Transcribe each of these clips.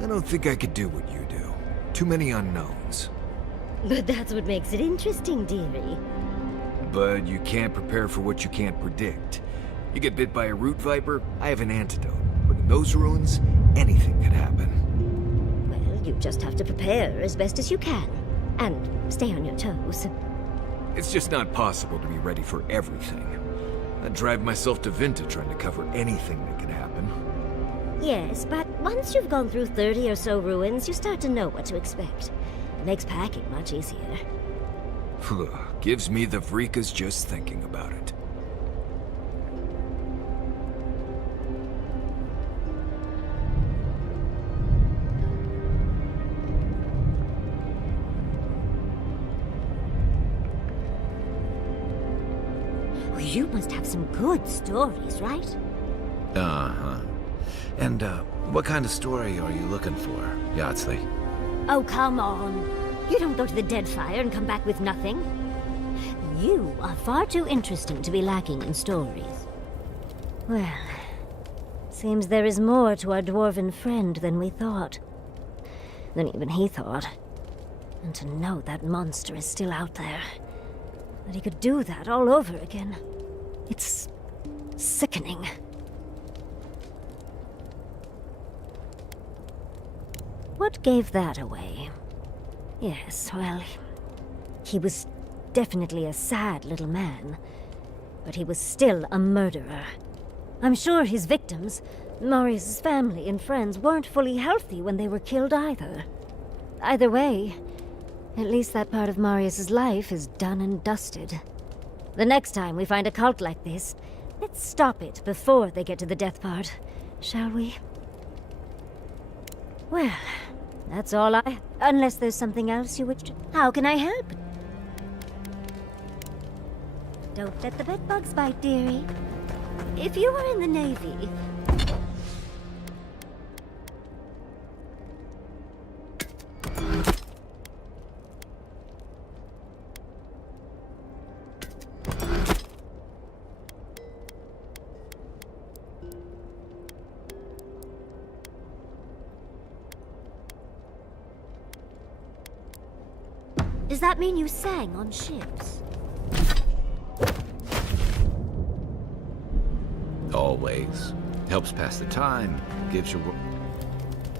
I don't think I could do what you do. Too many unknowns. But that's what makes it interesting, dearie. But you can't prepare for what you can't predict. You get bit by a root viper, I have an antidote. But in those ruins, anything could happen. Well, you just have to prepare as best as you can. And stay on your toes. It's just not possible to be ready for everything. I'd drive myself to Vinta trying to cover anything that could happen. Yes, but once you've gone through 30 or so ruins, you start to know what to expect. It makes packing much easier. Gives me the Vrikas just thinking about it. Well, you must have some good stories, right? Uh-huh. And, what kind of story are you looking for, Yardsley? Oh, come on. You don't go to the Deadfire and come back with nothing. You are far too interesting to be lacking in stories. Well, seems there is more to our dwarven friend than we thought. Than even he thought. And to know that monster is still out there. That he could do that all over again. It's sickening. What gave that away? Yes, well, he was definitely a sad little man, but he was still a murderer. I'm sure his victims, Marius' family and friends, weren't fully healthy when they were killed either. Either way, at least that part of Marius' life is done and dusted. The next time we find a cult like this, let's stop it before they get to the death part, shall we? Well, that's all unless there's something else you wish to... How can I help? Don't let the bedbugs bite, dearie. If you were in the Navy... Does that mean you sang on ships? Always. Helps pass the time. Gives you...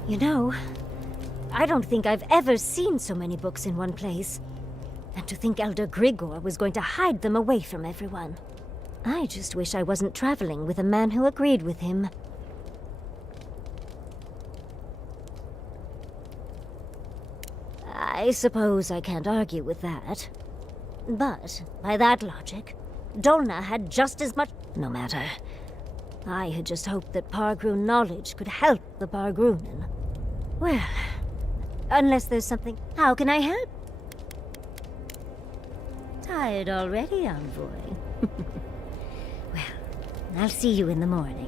You know, I don't think I've ever seen so many books in one place. And to think Elder Grigor was going to hide them away from everyone. I just wish I wasn't traveling with a man who agreed with him. I suppose I can't argue with that. But, by that logic, Dolna had just as much... No matter. I had just hoped that Pargroon knowledge could help the Pargroonen. Well, unless there's something... How can I help? Tired already, envoy? Well, I'll see you in the morning.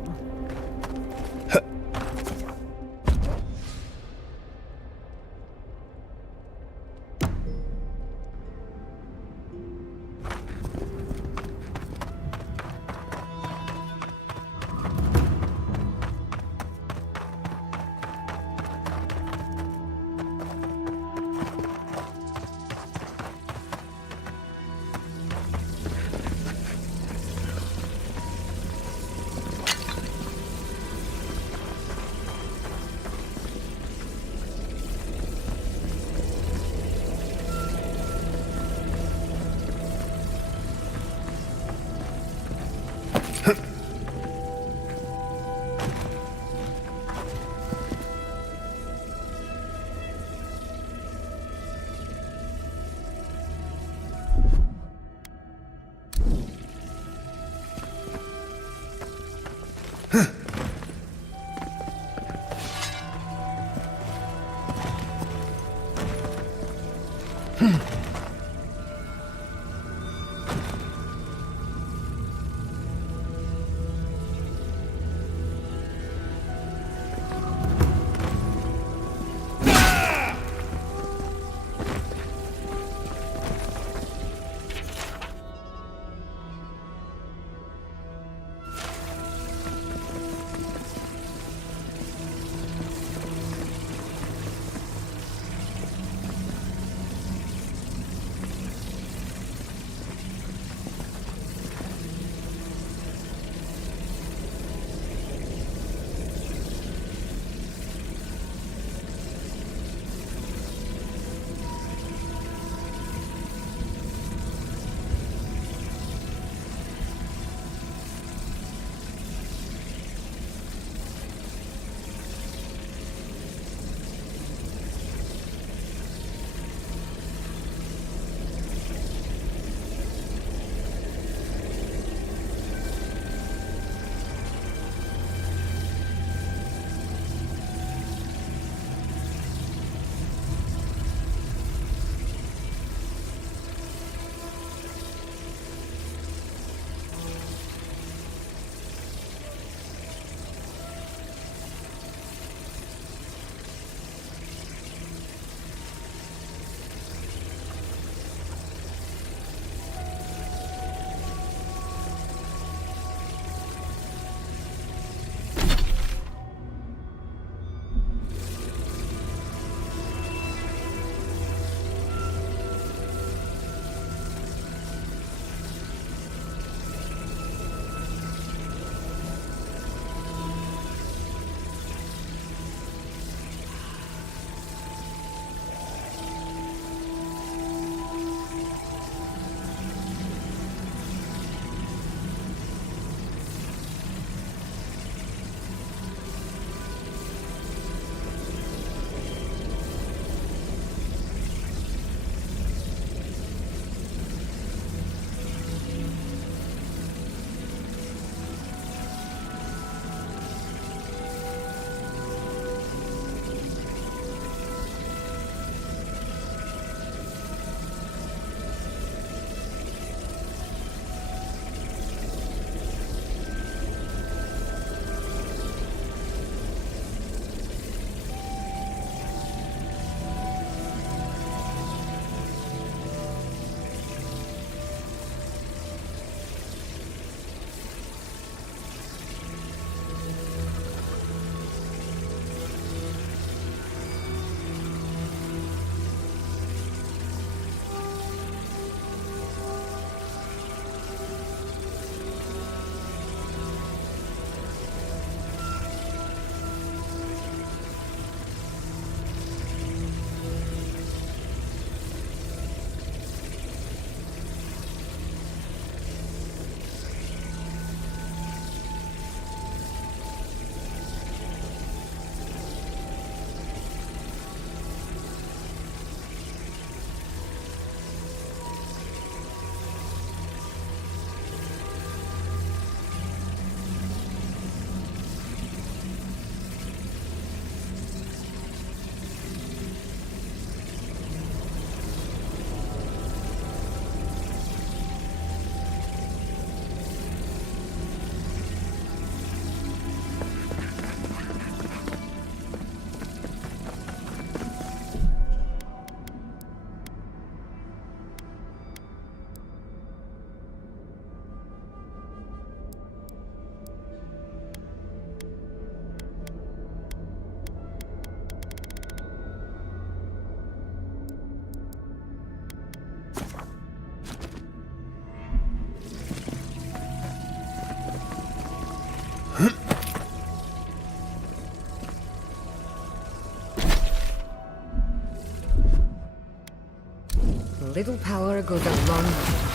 little power goes a long way.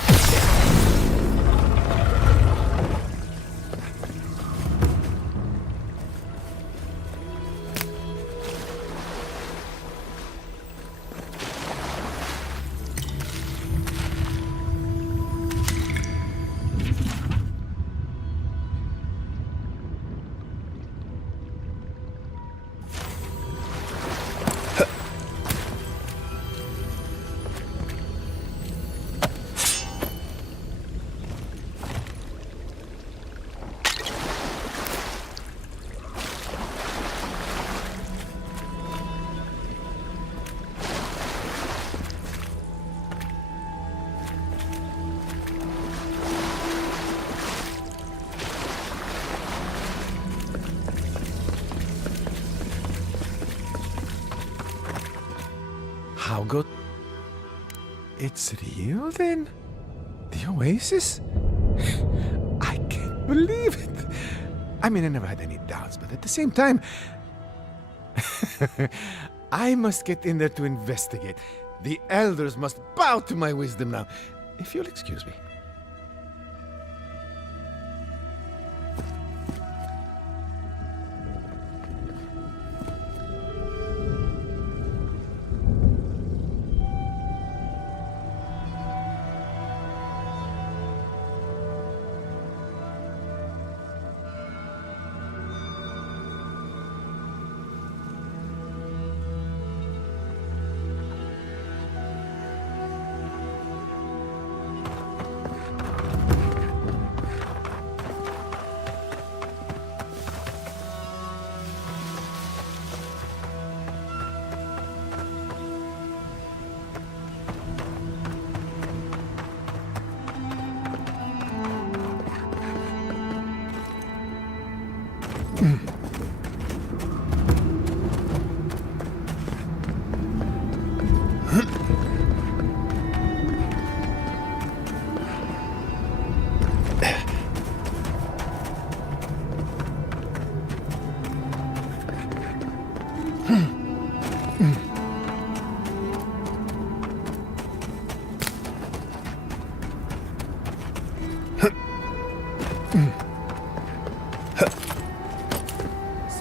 How good? It's real then? The Oasis? I can't believe it. I mean, I never had any doubts, but at the same time, I must get in there to investigate. The elders must bow to my wisdom now. If you'll excuse me.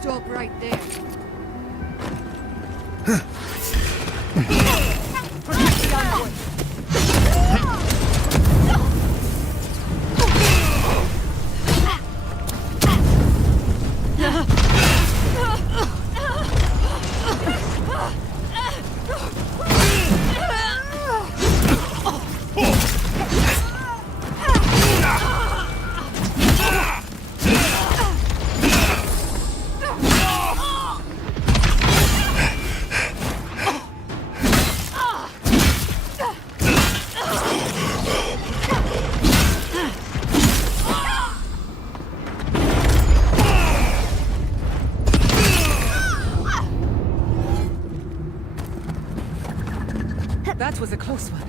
Stop right there. That was a close one.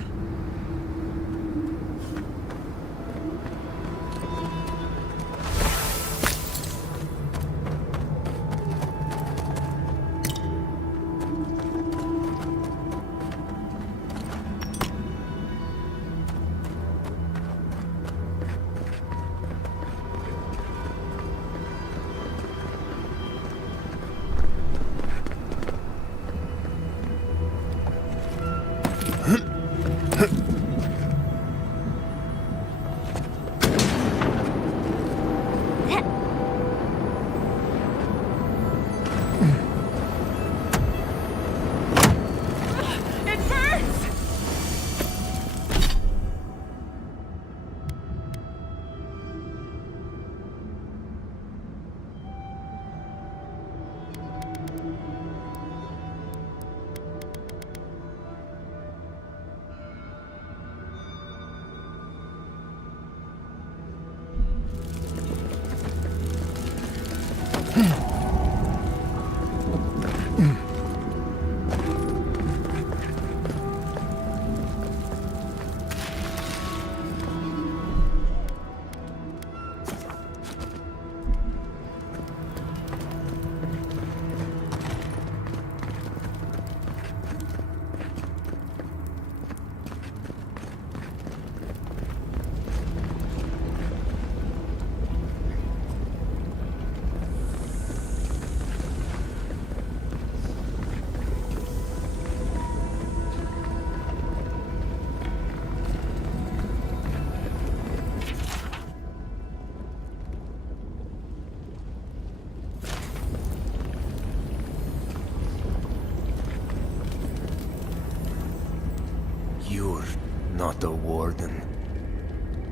Warden.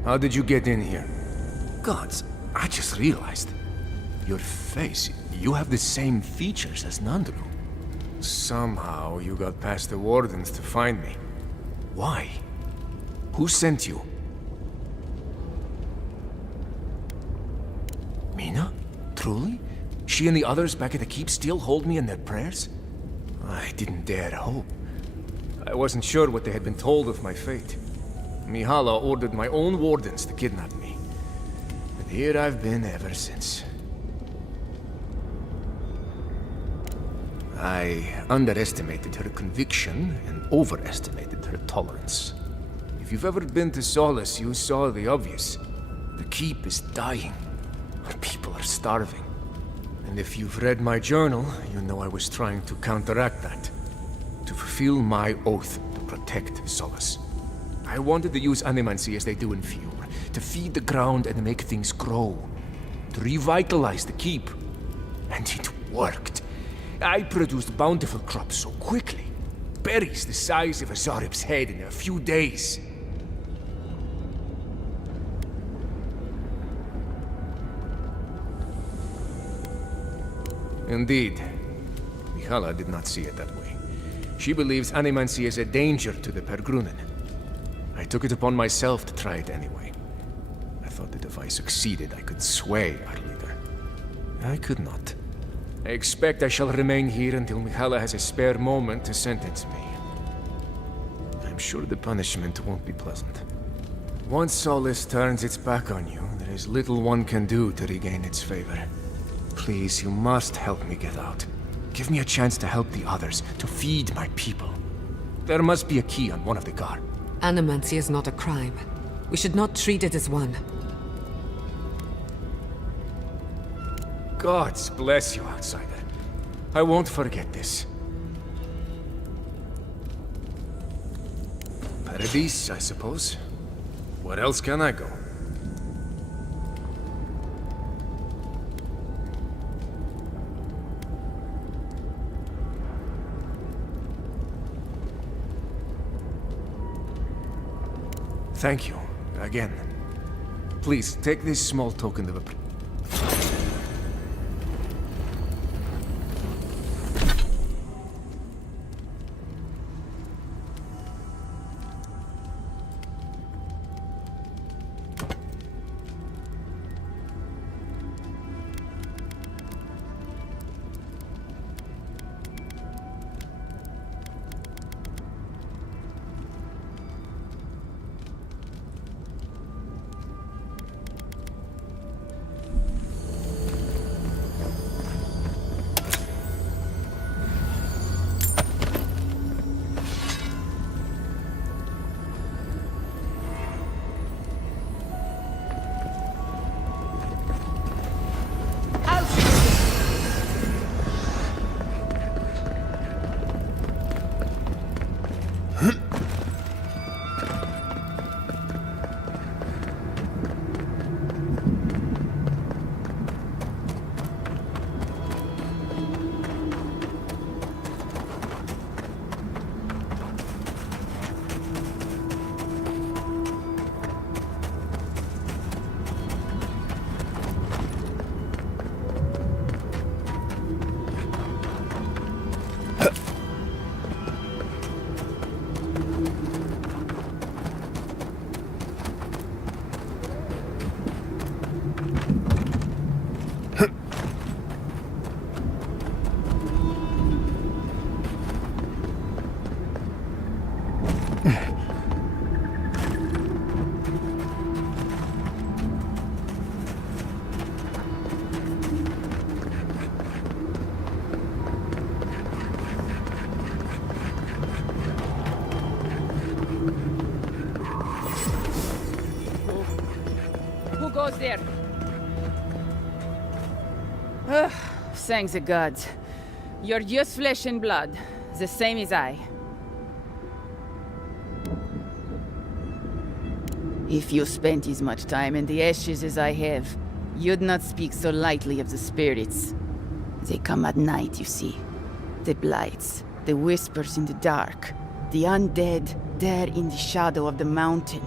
How did you get in here? Gods, I just realized. Your face, you have the same features as Nandru. Somehow you got past the Wardens to find me. Why? Who sent you? Mina? Truly? She and the others back at the keep still hold me in their prayers? I didn't dare hope. I wasn't sure what they had been told of my fate. Mihala ordered my own wardens to kidnap me. And here I've been ever since. I underestimated her conviction and overestimated her tolerance. If you've ever been to Solace, you saw the obvious. The keep is dying. Our people are starving. And if you've read my journal, you know I was trying to counteract that. To fulfill my oath to protect Solace. I wanted to use animancy as they do in Fior, to feed the ground and make things grow. To revitalize the keep. And it worked. I produced bountiful crops so quickly. Berries the size of a Zarib's head in a few days. Indeed. Mihala did not see it that way. She believes animancy is a danger to the Pergrunen. I took it upon myself to try it anyway. I thought that if I succeeded, I could sway our leader. I could not. I expect I shall remain here until Mihala has a spare moment to sentence me. I'm sure the punishment won't be pleasant. Once Solace turns its back on you, there is little one can do to regain its favor. Please, you must help me get out. Give me a chance to help the others, to feed my people. There must be a key on one of the guard. Animancy is not a crime. We should not treat it as one. Gods bless you, outsider. I won't forget this. Paradise, I suppose. Where else can I go? Thank you, again. Please, take this small token of appreciation. Goes there. Ugh, thank the gods. You're just flesh and blood, the same as I. If you spent as much time in the ashes as I have, you'd not speak so lightly of the spirits. They come at night, you see. The blights, the whispers in the dark, the undead there in the shadow of the mountain.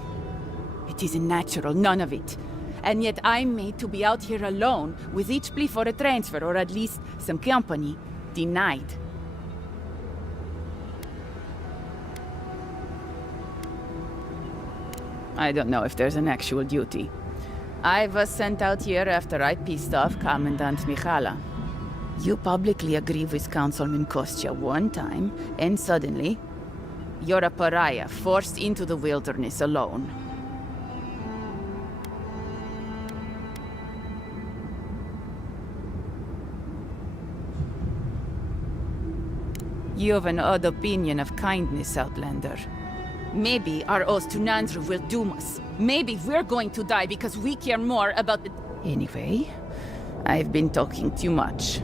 It isn't natural, none of it. And yet I'm made to be out here alone, with each plea for a transfer, or at least some company, denied. I don't know if there's an actual duty. I was sent out here after I pissed off Commandant Mikhala. You publicly agree with Councilman Kostya one time, and suddenly, you're a pariah forced into the wilderness alone. You have an odd opinion of kindness, Outlander. Maybe our oath to Nandru will doom us. Maybe we're going to die because we care more about the... Anyway, I've been talking too much.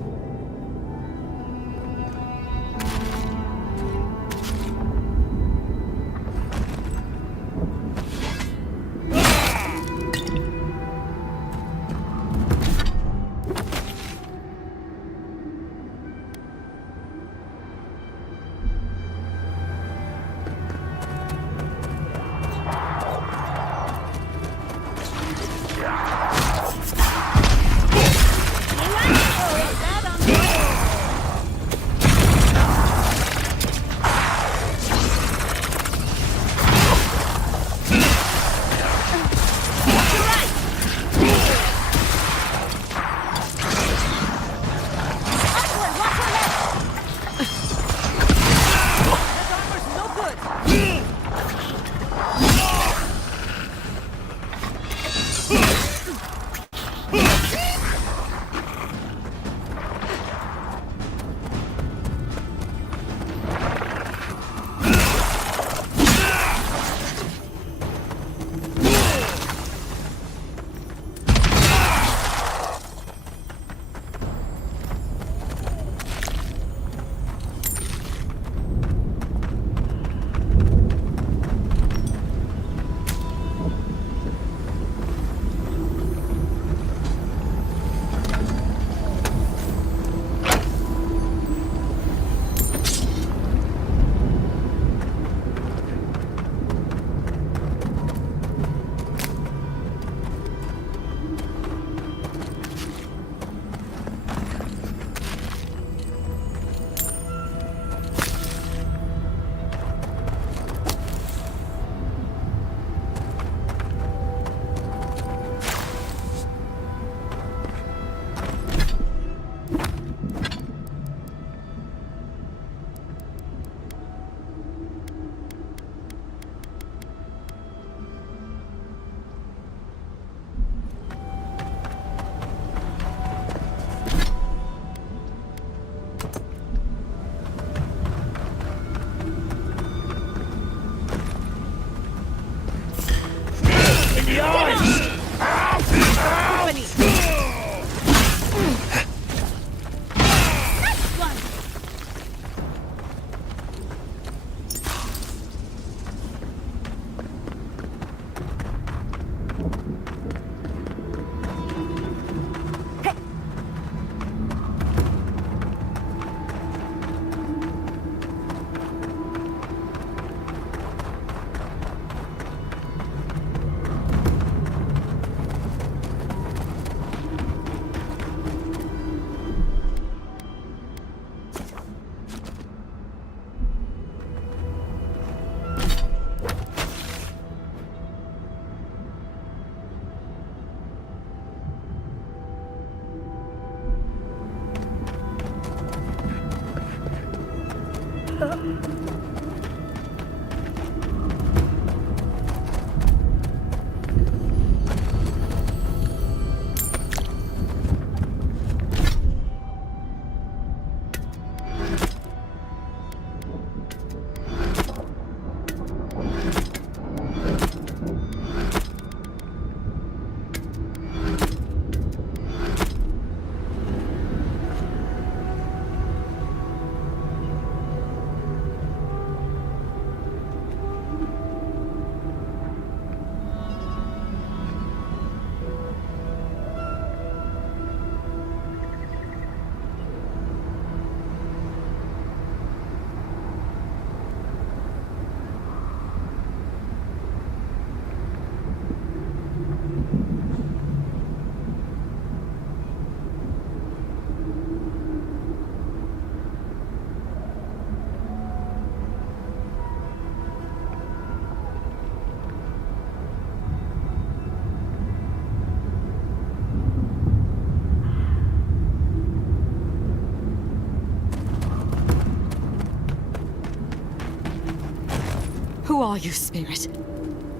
are you, spirit?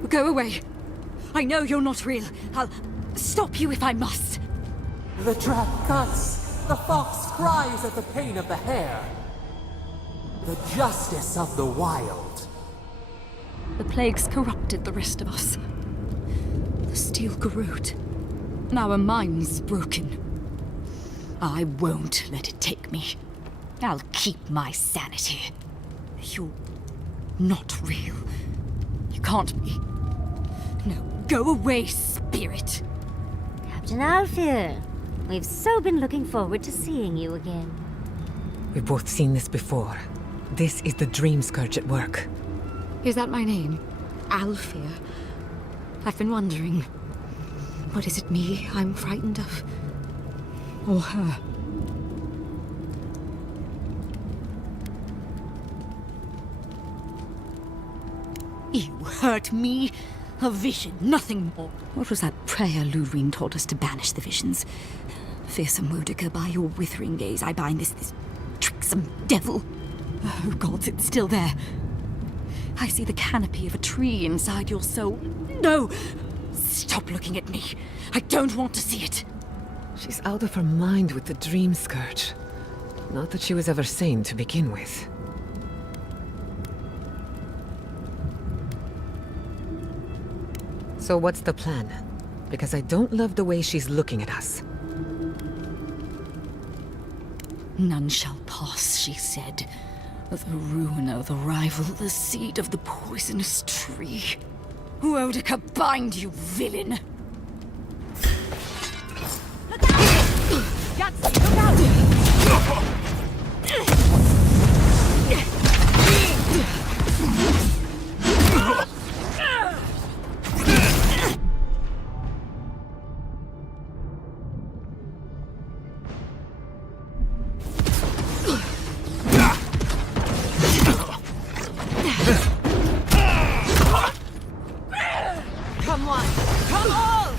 Go away. I know you're not real. I'll stop you if I must. The trap cuts. The fox cries at the pain of the hare. The justice of the wild. The plague's corrupted the rest of us. The steel garrote. And our minds broken. I won't let it take me. I'll keep my sanity. You're not real. You can't be. No, go away, spirit. Captain Aedyr, we've so been looking forward to seeing you again. We've both seen this before. This is the Dream Scourge at work. Is that my name? Aedyr? I've been wondering. What is it me I'm frightened of? Or her? You hurt me? A vision, nothing more. What was that prayer Lureen taught us to banish the visions? Fearsome Wodica, by your withering gaze, I bind this tricksome devil. Oh, gods, it's still there. I see the canopy of a tree inside your soul. No! Stop looking at me. I don't want to see it. She's out of her mind with the Dream Scourge. Not that she was ever sane to begin with. So what's the plan? Because I don't love the way she's looking at us. None shall pass, she said. The ruiner, the rival, the seed of the poisonous tree. Wodica, bind, you villain! Look out! Yahtzee, look out! Come on! Come on!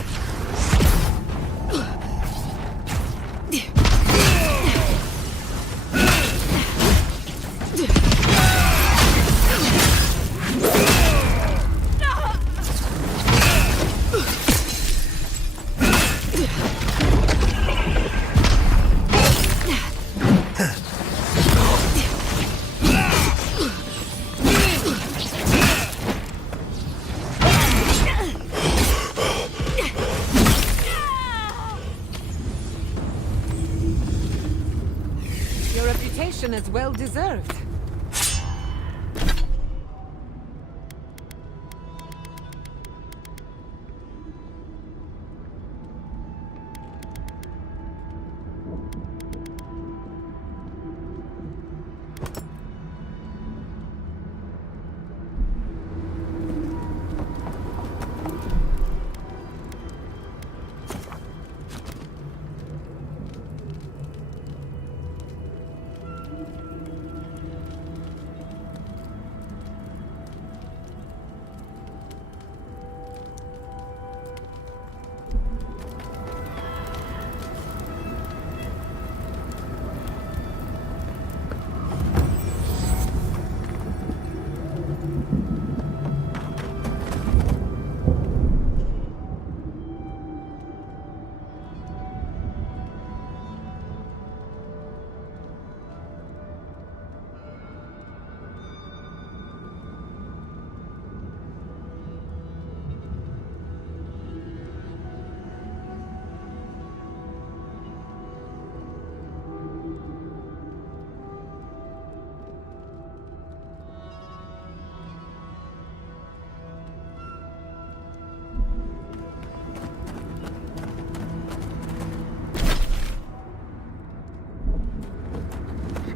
Your reputation is well deserved.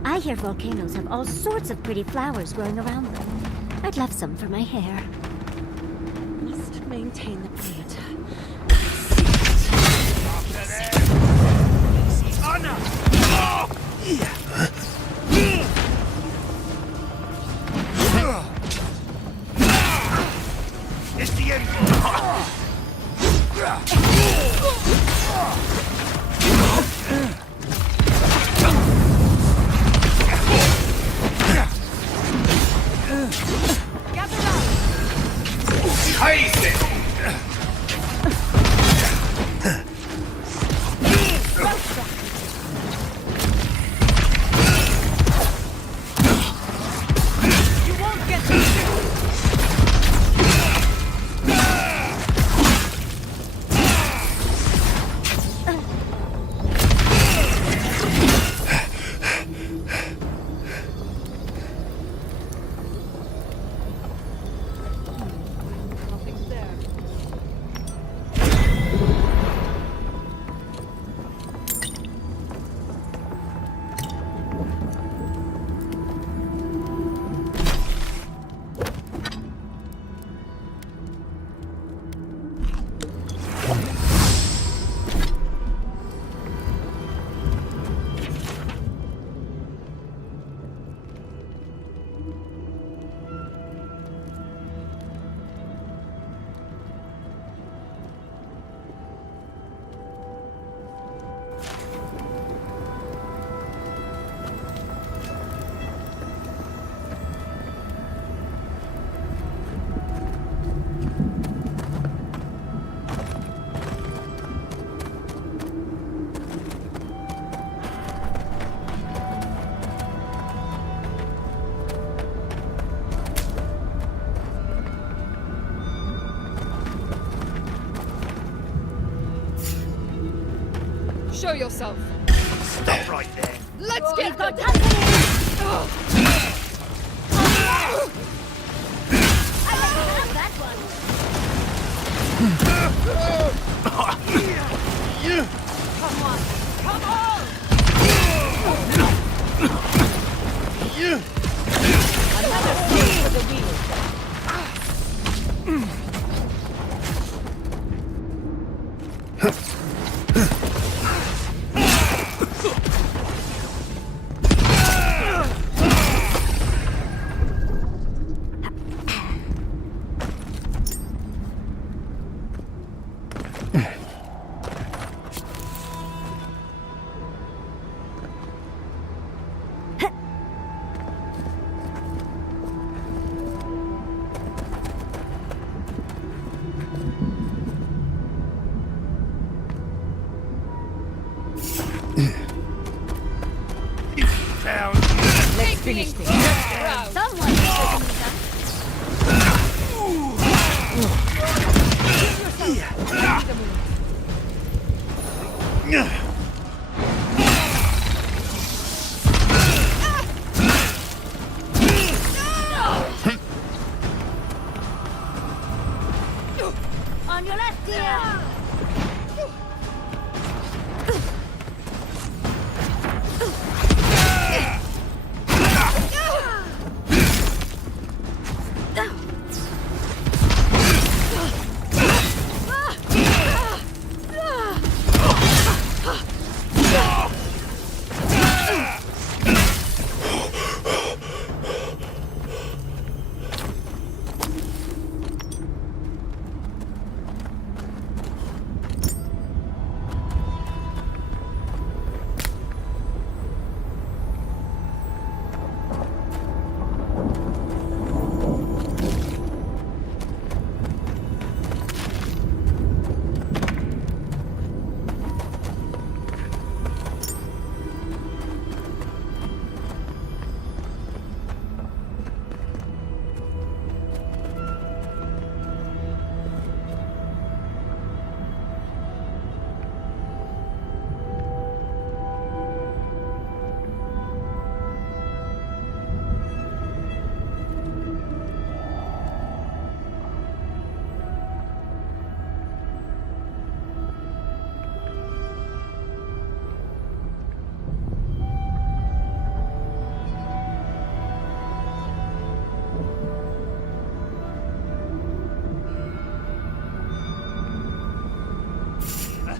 I hear volcanoes have all sorts of pretty flowers growing around them. I'd love some for my hair. Must maintain the predator. It's the envoy! Gather round! Show yourself. Stop right there. Let's get got them. company! I have that one. Come on. Come on. Another swing for the wheel. Let's finish this. Someone is taking me down. On your left, dear.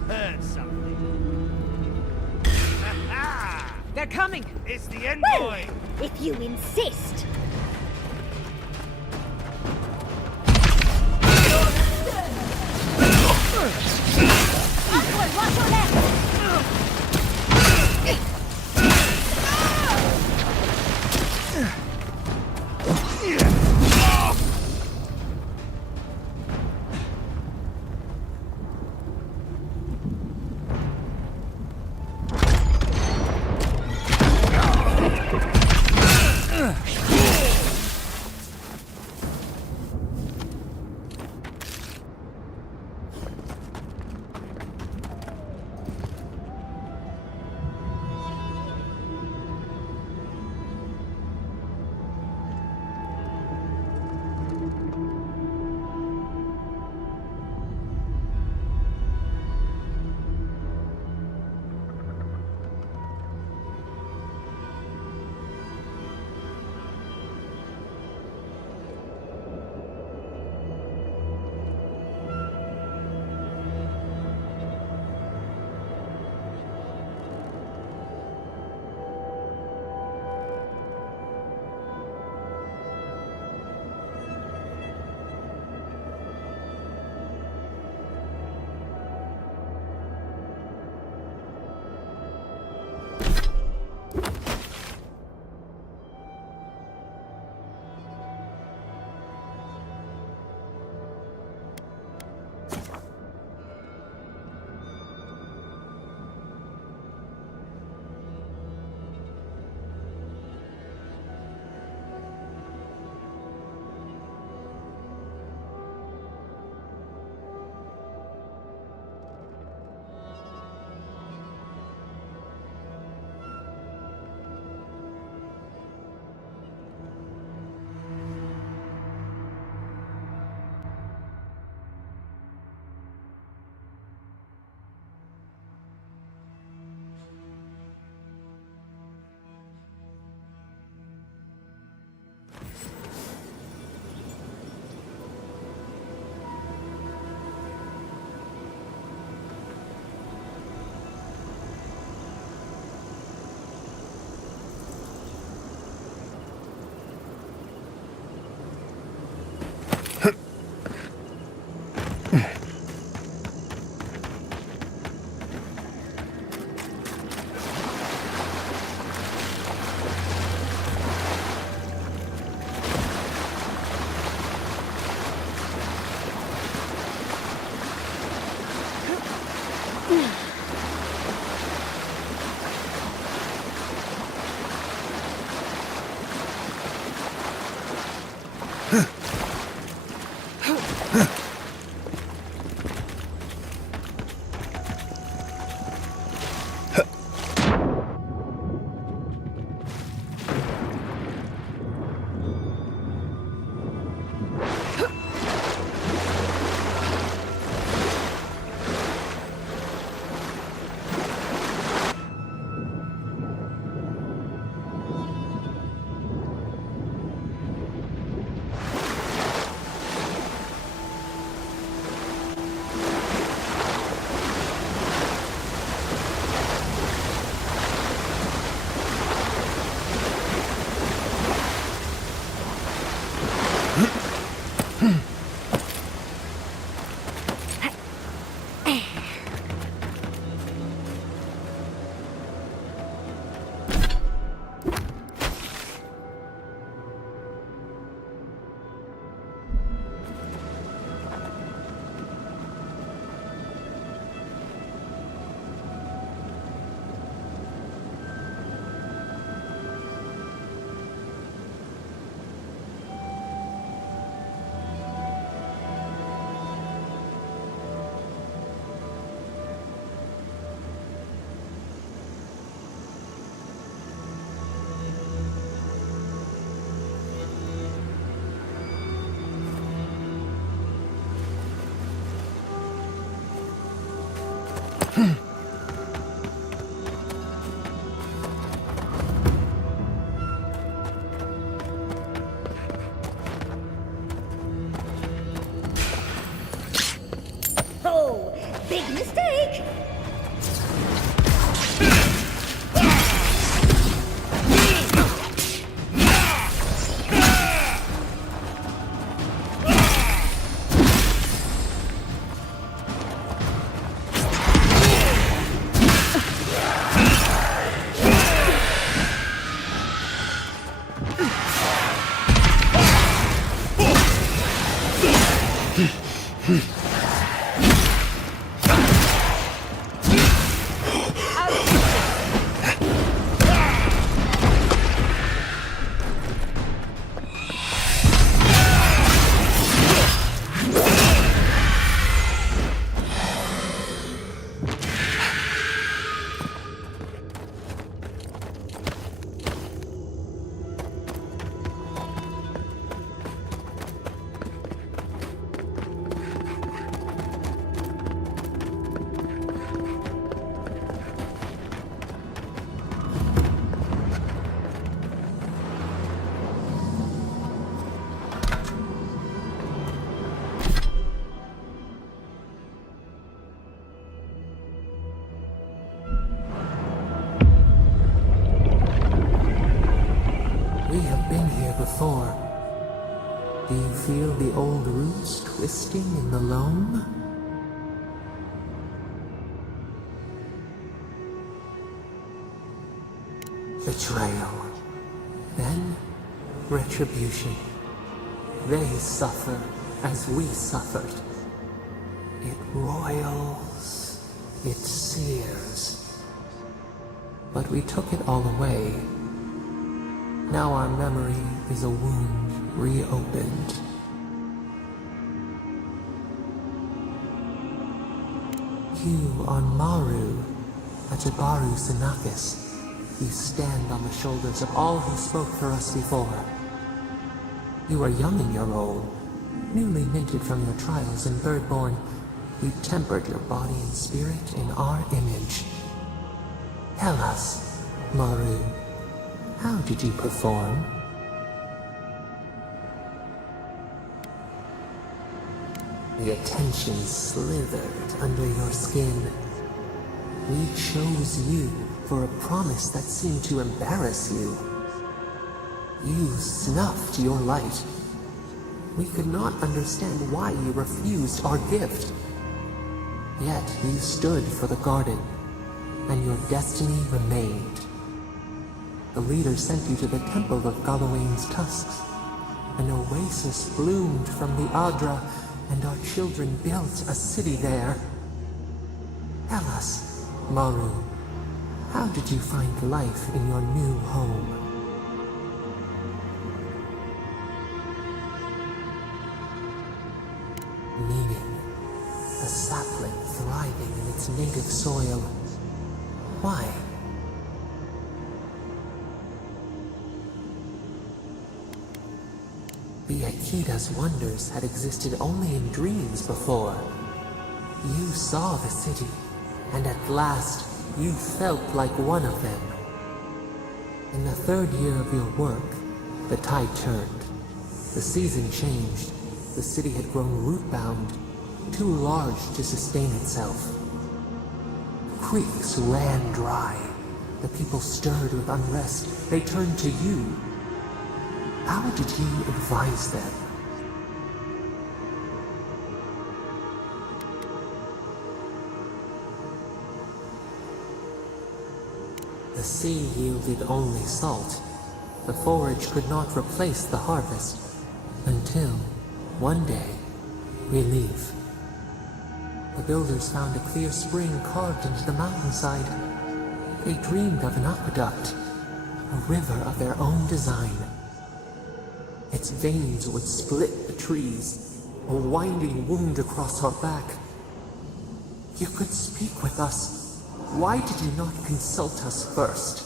Heard something. They're coming. It's the envoy. If you insist. Upward, watch your left. Oh, big mistake! We have been here before. Do you feel the old roots twisting in the loam? Betrayal. Then, retribution. They suffer as we suffered. It roils. It sears. But we took it all away. Now our memory is a wound reopened. You on Maru, Ajabaru Sinakis. You stand on the shoulders of all who spoke for us before. You are young in your role, newly minted from your trials in Birdborn. You tempered your body and spirit in our image. Tell us, Maru, how did you perform? The attention slithered under your skin. We chose you for a promise that seemed to embarrass you. You snuffed your light. We could not understand why you refused our gift. Yet you stood for the garden, and your destiny remained. The leader sent you to the temple of Galawain's tusks. An oasis bloomed from the Adra, and our children built a city there. Tell us, Maru, how did you find life in your new home? Meaning, a sapling thriving in its native soil. Why? The Aedyrs' wonders had existed only in dreams before. You saw the city, and at last you felt like one of them. In the 3rd year of your work, the tide turned. The season changed. The city had grown root-bound, too large to sustain itself. Creeks ran dry. The people stirred with unrest. They turned to you. How did you advise them? The sea yielded only salt. The forage could not replace the harvest. Until, one day, we leave. The builders found a clear spring carved into the mountainside. They dreamed of an aqueduct, a river of their own design. Its veins would split the trees, a winding wound across our back. You could speak with us. Why did you not consult us first?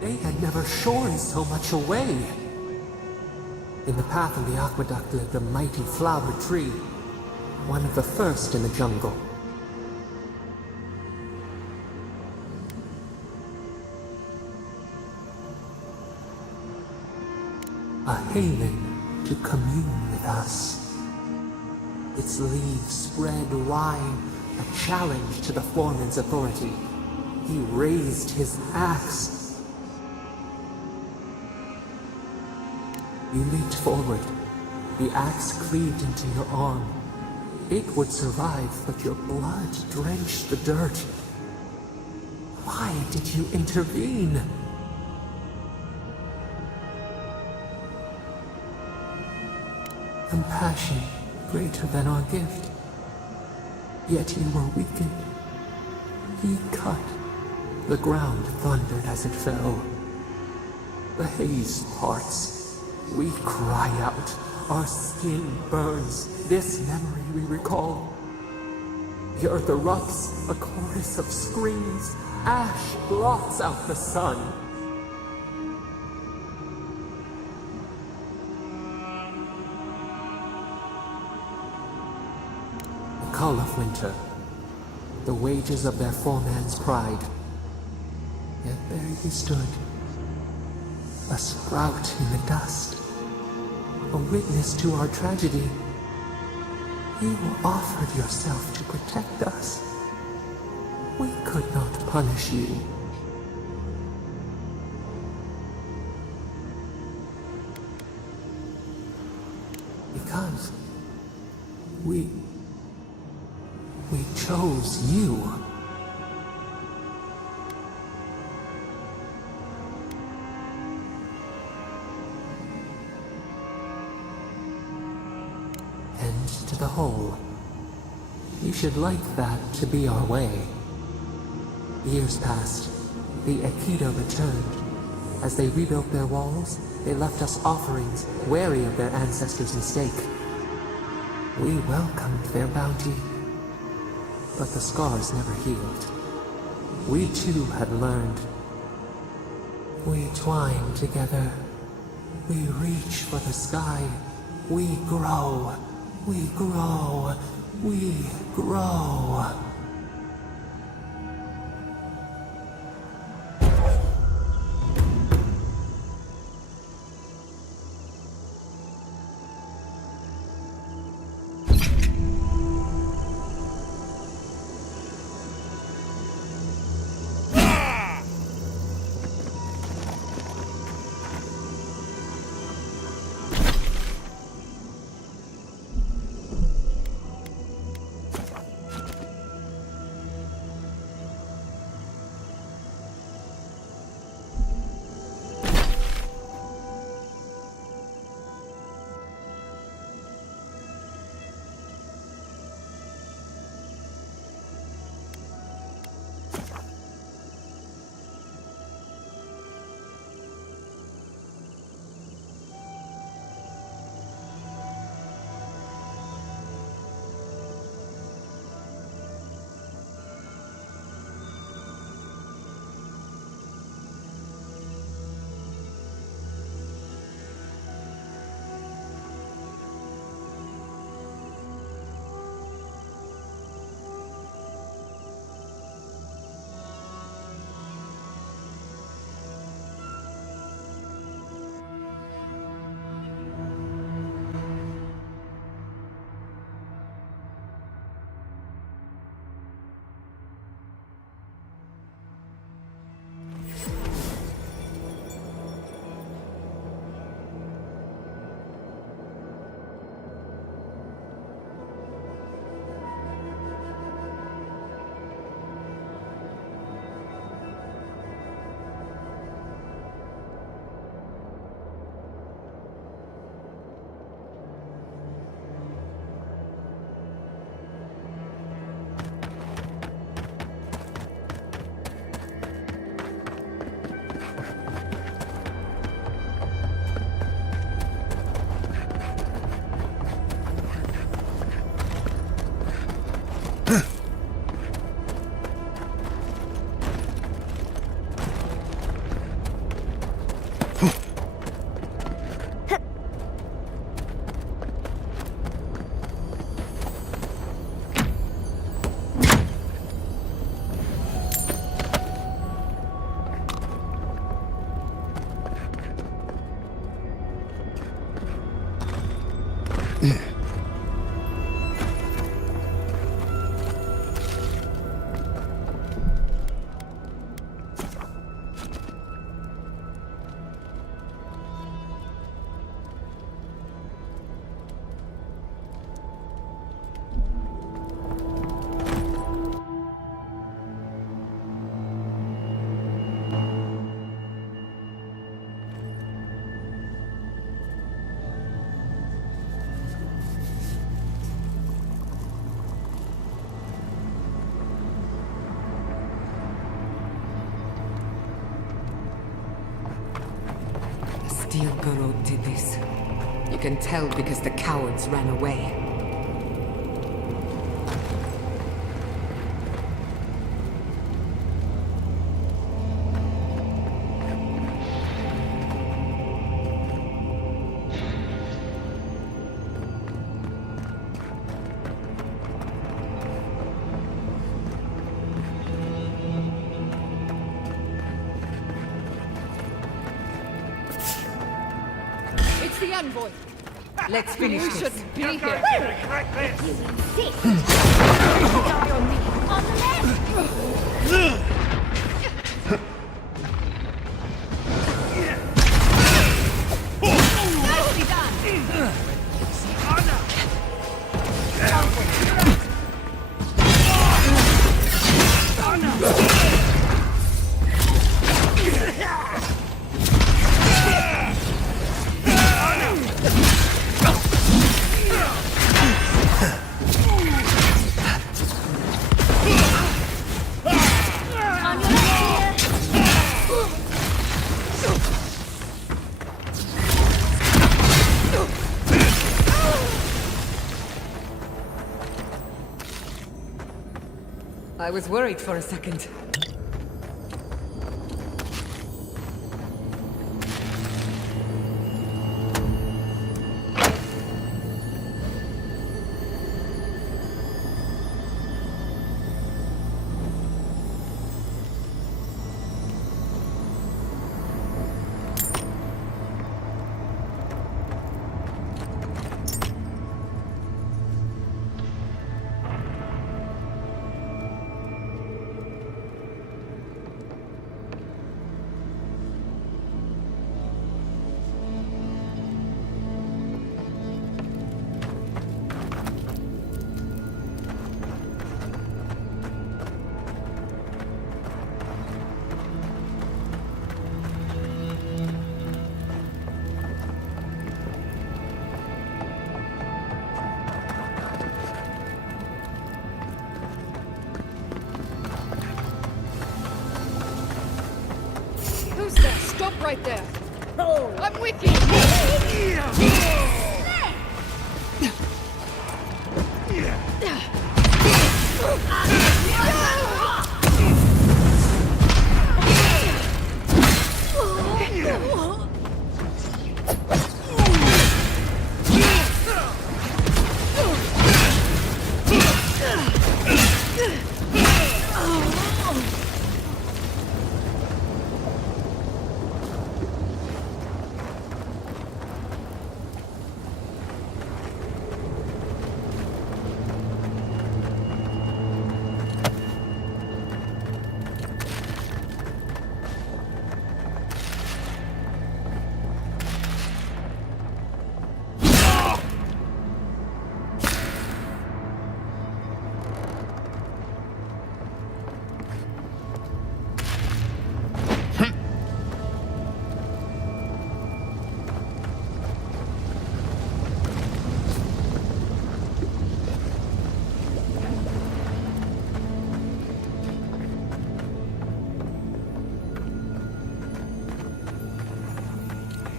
They had never shorn so much away. In the path of the aqueduct lived a mighty flower tree, one of the first in the jungle. A haven to commune with us. Its leaves spread wide, a challenge to the foreman's authority. He raised his axe. You leaped forward. The axe cleaved into your arm. It would survive, but your blood drenched the dirt. Why did you intervene? Compassion greater than our gift. Yet you were weakened. He cut. The ground thundered as it fell. The haze parts. We cry out. Our skin burns. This memory we recall. The earth erupts, a chorus of screams. Ash blots out the sun. The cull of winter. The wages of their foreman's pride. Yet there you stood. A sprout in the dust. A witness to our tragedy. You offered yourself to protect us. We could not punish you. Because we chose you. The whole. You should like that to be our way. Years passed. The Aedyr returned. As they rebuilt their walls, they left us offerings, wary of their ancestors' mistake. We welcomed their bounty, but the scars never healed. We too had learned. We twine together. We reach for the sky. We grow. We grow. We grow. You can tell because the cowards ran away. It's the envoy. Let's finish You this. shouldn't be here. Correct this. Die on me. On the left! Nicely done. On your left here! I was worried for a second. Who's there? Stop right there. I'm with you.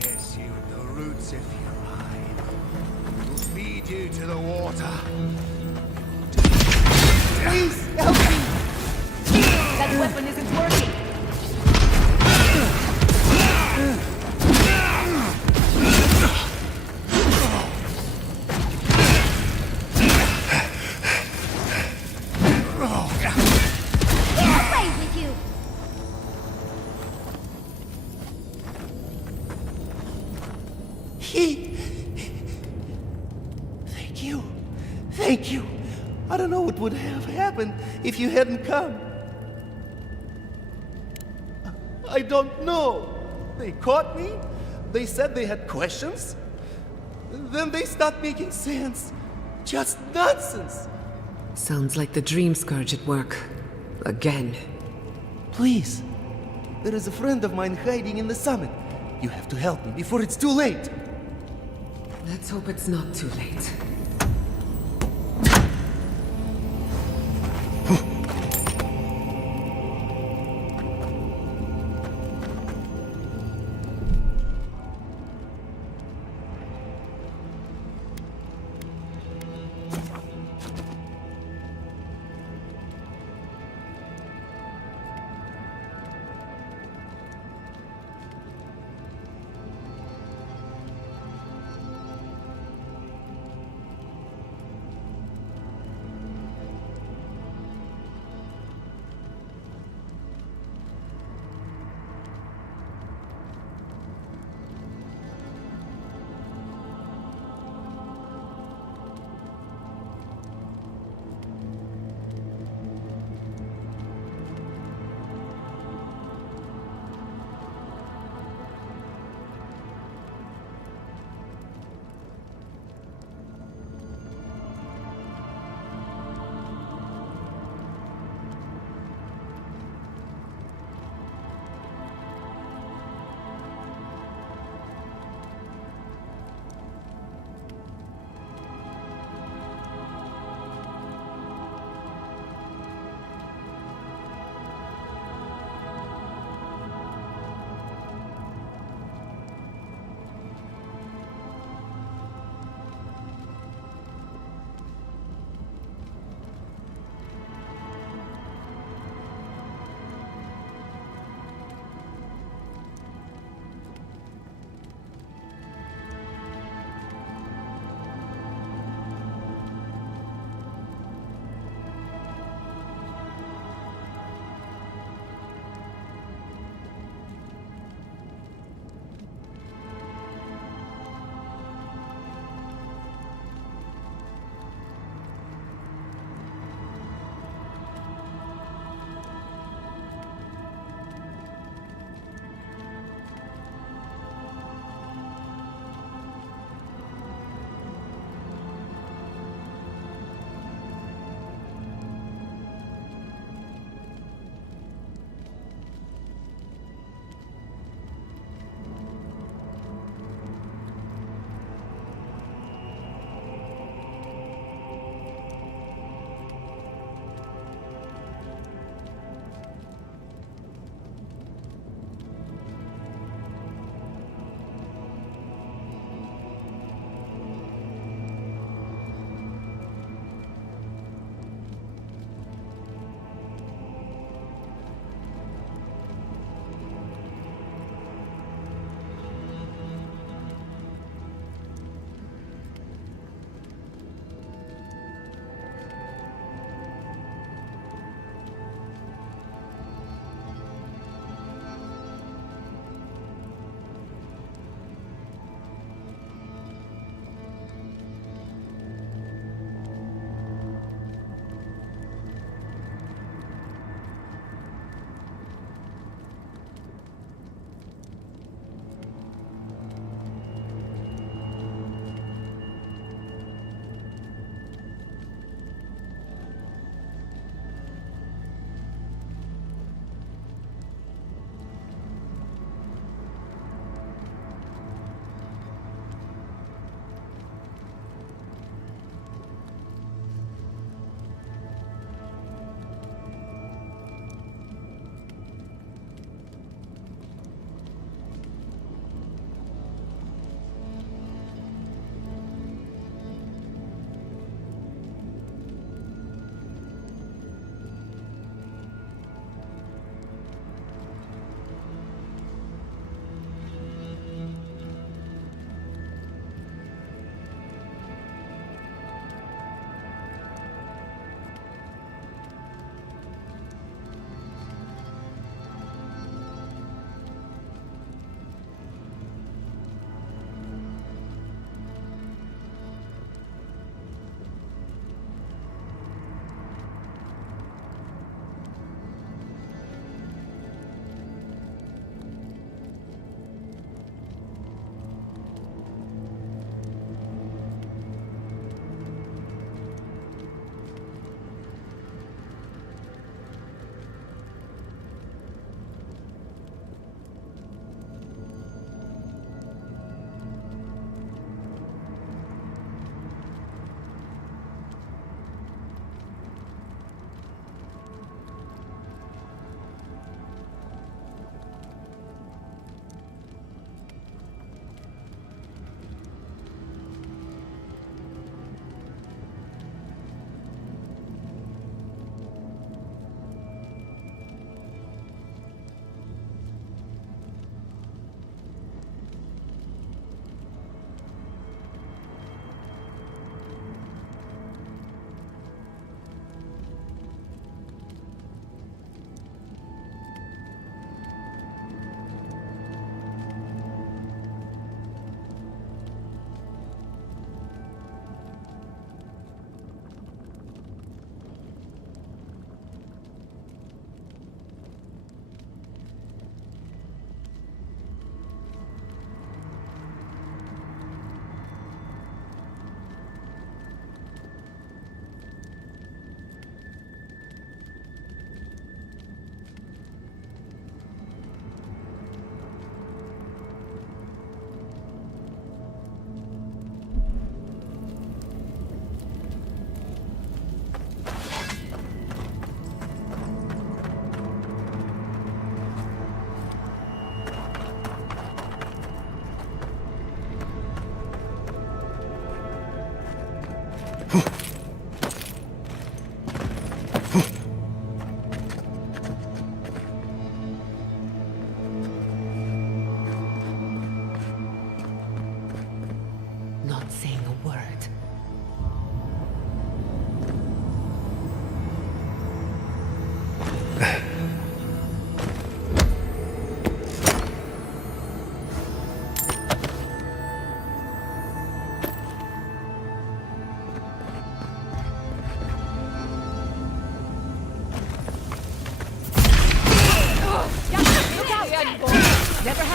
Yes, you and the roots if you ride. We'll feed you to the water. Please help me. That weapon isn't working. Away with you! Thank you. Thank you. I don't know what would have happened if you hadn't come. I don't know. They caught me. They said they had questions. Then they stopped making sense. Just nonsense. Sounds like the Dream Scourge at work. Again. Please. There is a friend of mine hiding in the summit. You have to help me before it's too late. Let's hope it's not too late.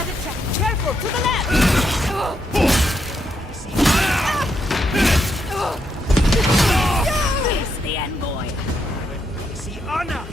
Another trap! Careful! To the left! Face the envoy! See honor!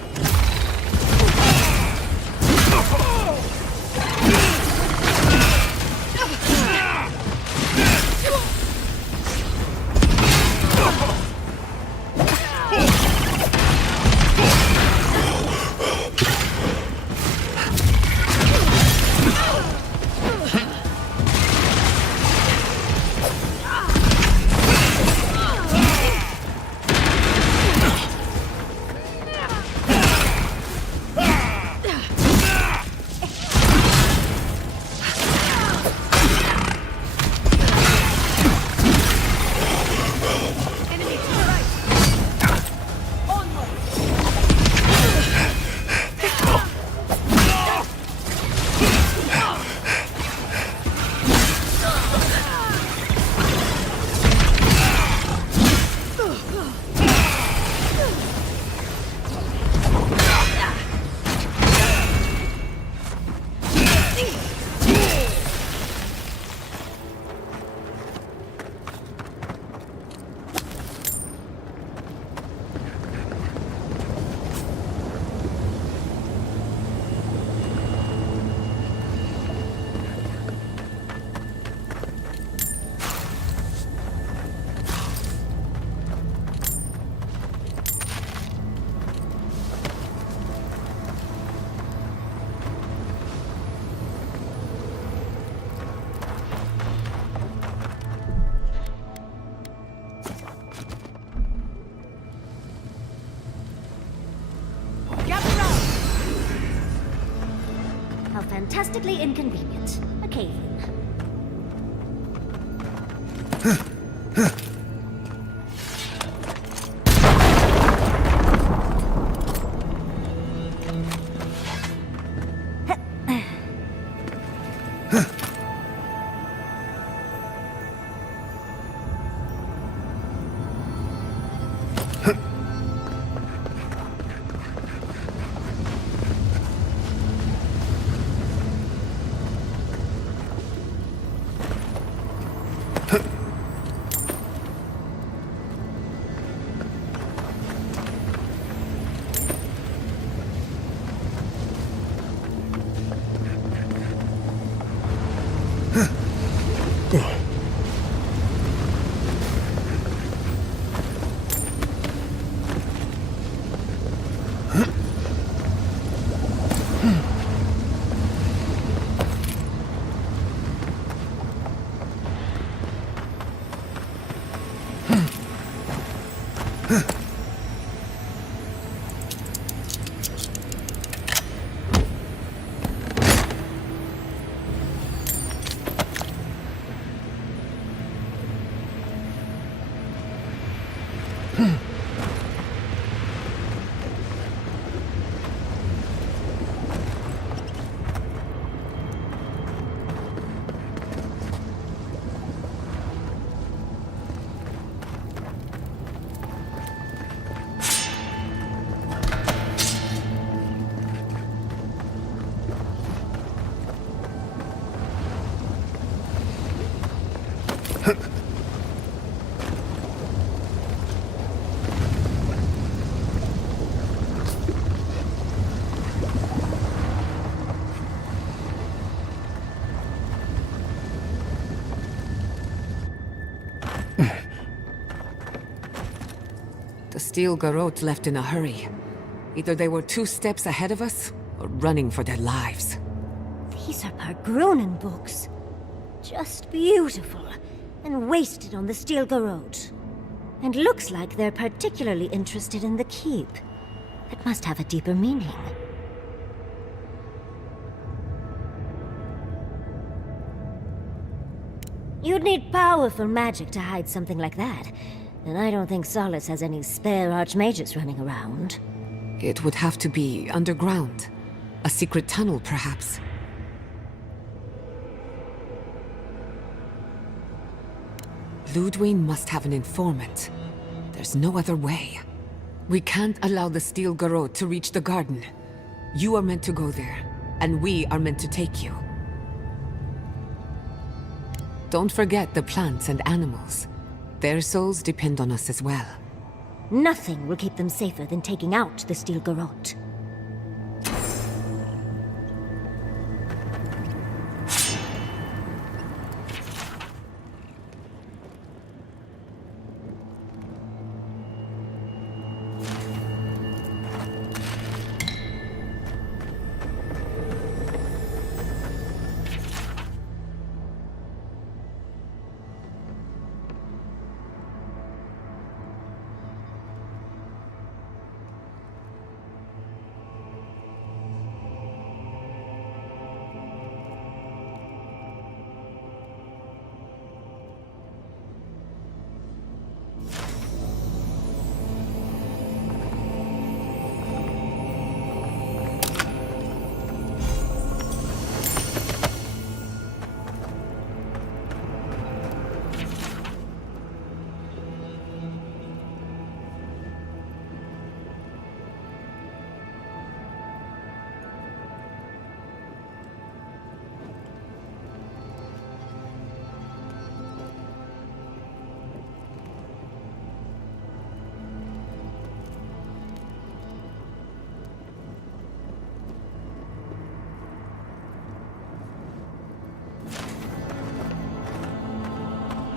How fantastically inconvenient. A cave-in. The steel garrote left in a hurry. Either they were 2 steps ahead of us, or running for their lives. These are Pergrunen books. Just beautiful. And wasted on the steel garrote. And looks like they're particularly interested in the keep. It must have a deeper meaning. You'd need powerful magic to hide something like that. And I don't think Solace has any spare archmages running around. It would have to be underground. A secret tunnel, perhaps. Ludwig must have an informant. There's no other way. We can't allow the steel garrote to reach the garden. You are meant to go there, and we are meant to take you. don't forget the plants and animals. Their souls depend on us as well. Nothing will keep them safer than taking out the Steel Garrote.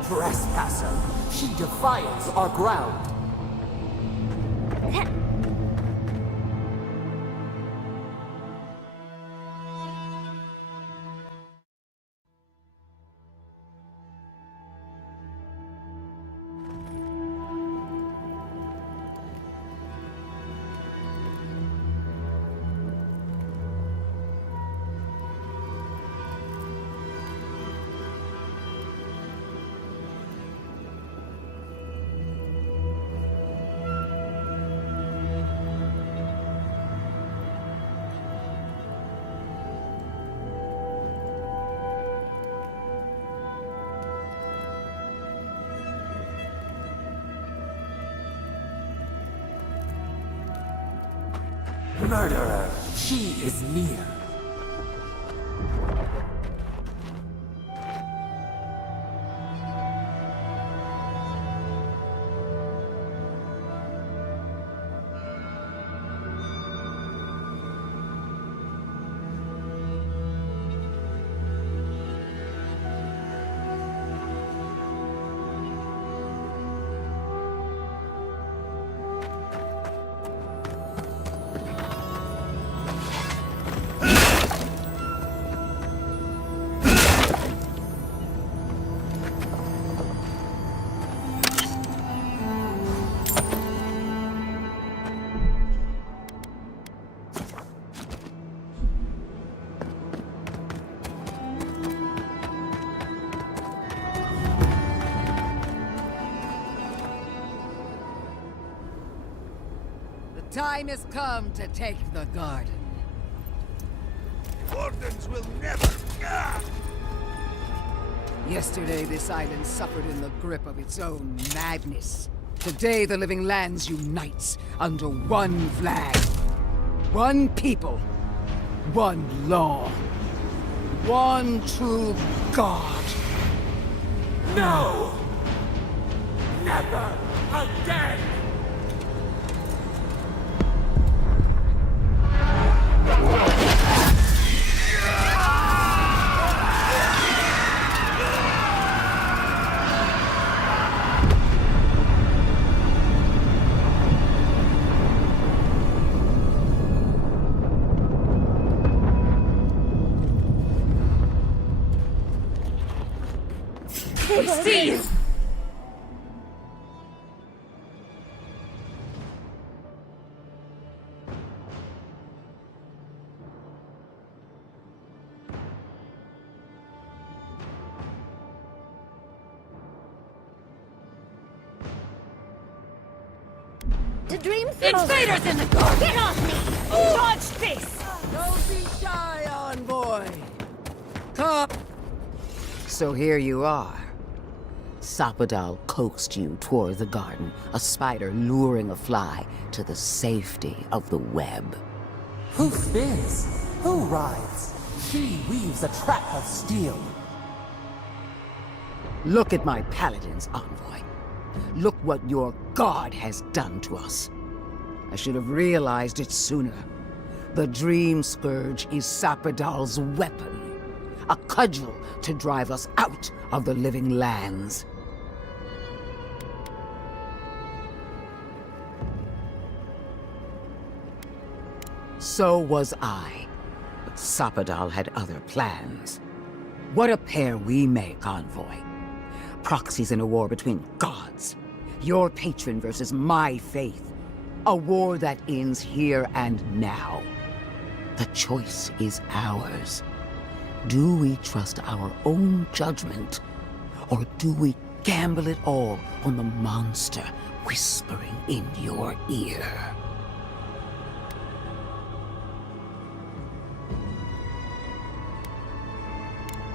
Trespasser, she defiles our ground. Murderer, she is near. Time has come to take the garden. Wardens will never... Yesterday, this island suffered in the grip of its own madness. Today, the living lands unites under one flag. One people. One law. One true God. No! Never again! We see you! To dream Invaders in the garden! Get off me! Dodge this! Don't be shy, envoy! Come! So here you are. Sapadal coaxed you toward the garden, a spider luring a fly to the safety of the web. Who spins? Who rides? She weaves a trap of steel. Look at my paladins, envoy. Look what your god has done to us. I should have realized it sooner. The Dream Scourge is Sapadal's weapon. A cudgel to drive us out of the living lands. So was I. But Sapadal had other plans. What a pair we make, envoy. Proxies in a war between gods. Your patron versus my faith. A war that ends here and now. The choice is ours. Do we trust our own judgment? Or do we gamble it all on the monster whispering in your ear?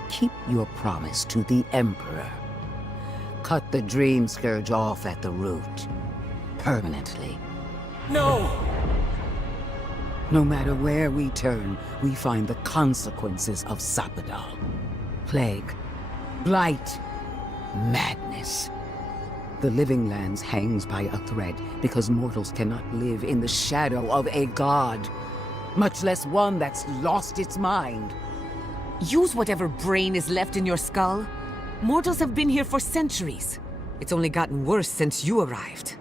Keep your promise to the Emperor. Cut the Dream Scourge off at the root. Permanently. No! No matter where we turn, we find the consequences of Sapadal. Plague, blight, madness. The living lands hangs by a thread because mortals cannot live in the shadow of a god, much less one that's lost its mind. Use whatever brain is left in your skull. Mortals have been here for centuries. It's only gotten worse since you arrived.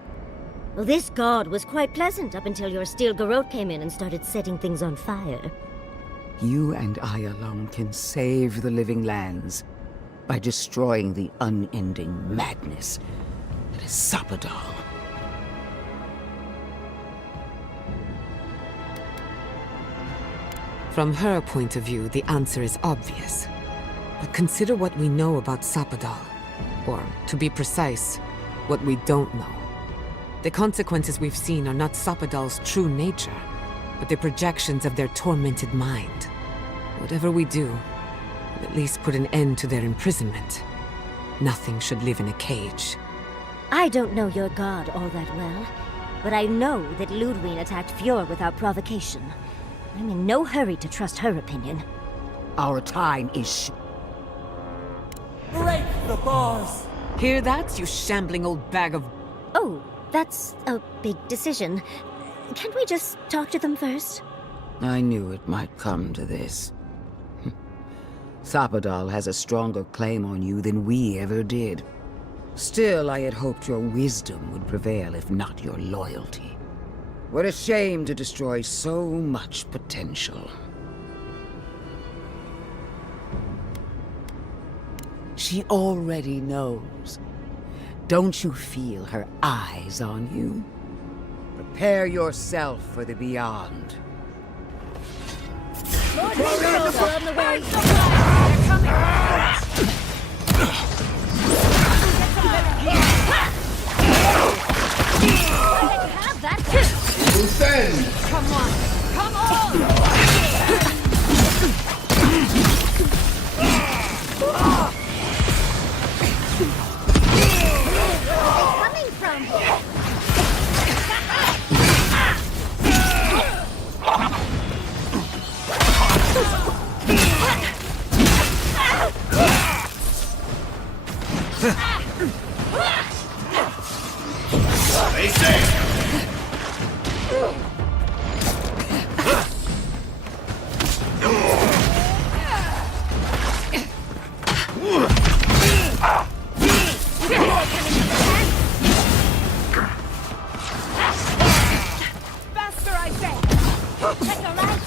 Well, this god was quite pleasant up until your steel garrote came in and started setting things on fire. You and I alone can save the living lands by destroying the unending madness that is Sapadal. From her point of view, the answer is obvious. But consider what we know about Sapadal. Or, to be precise, what we don't know. The consequences we've seen are not Sapadal's true nature, but the projections of their tormented mind. Whatever we do, we'll at least put an end to their imprisonment. Nothing should live in a cage. I don't know your god all that well, but I know that Ludwig attacked Fjord without provocation. I'm in no hurry to trust her opinion. Our time is Break the bars! Hear that, you shambling old bag of... Oh, that's a big decision. Can't we just talk to them first? I knew it might come to this. Sapadal has a stronger claim on you than we ever did. Still, I had hoped your wisdom would prevail, if not your loyalty. What a shame to destroy so much potential. She already knows. Don't you feel her eyes on you? Prepare yourself for the beyond. Lord Windows are on the way! They're coming! Have that too! Defend! Come on! Come on! Coming from here! Stay safe! Faster, I say! Check the right!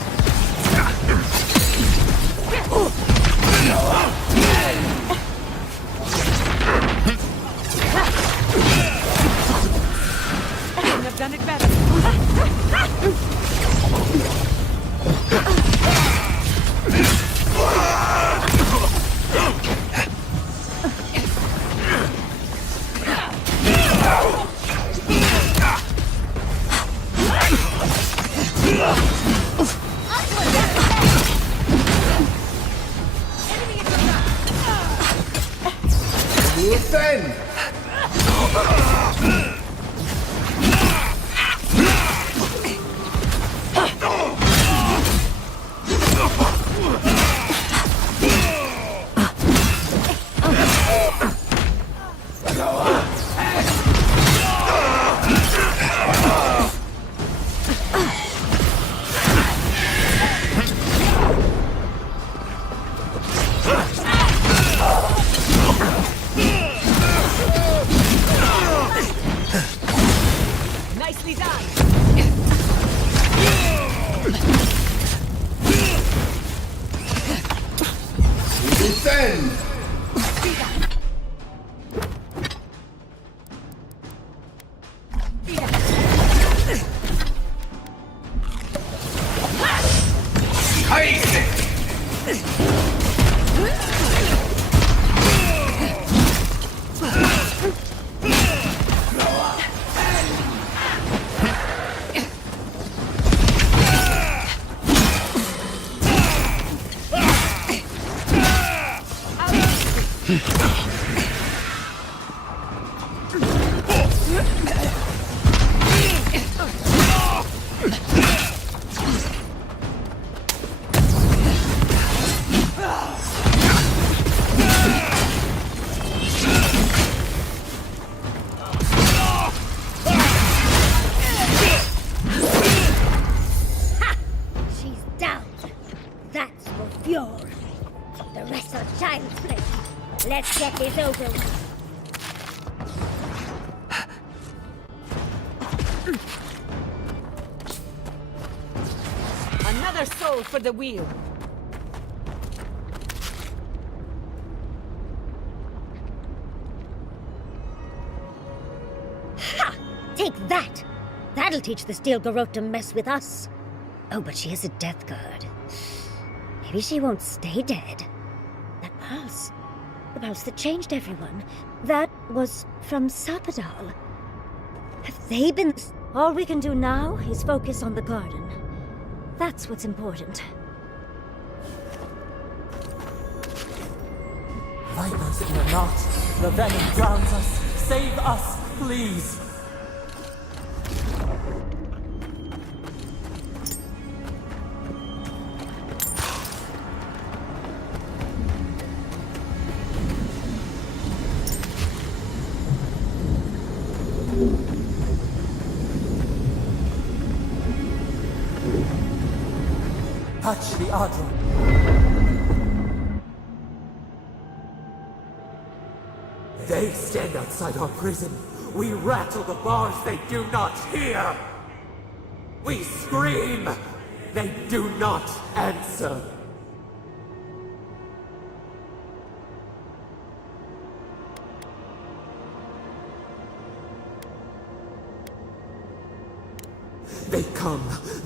Couldn't have done it better. Defend! Nicely done! Defend! Let's get this over with. Another soul for the wheel. Ha! Take that! That'll teach the Steel Garrote to mess with us. Oh, but she has a death guard. Maybe she won't stay dead. That pulse. The pulse that changed everyone. That was from Sapadal. Have they been... All we can do now is focus on the garden. That's what's important. Vipers in the knot. The venom drowns us. Save us, please. Touch the Aedyr. They stand outside our prison. We rattle the bars, they do not hear. We scream, they do not answer.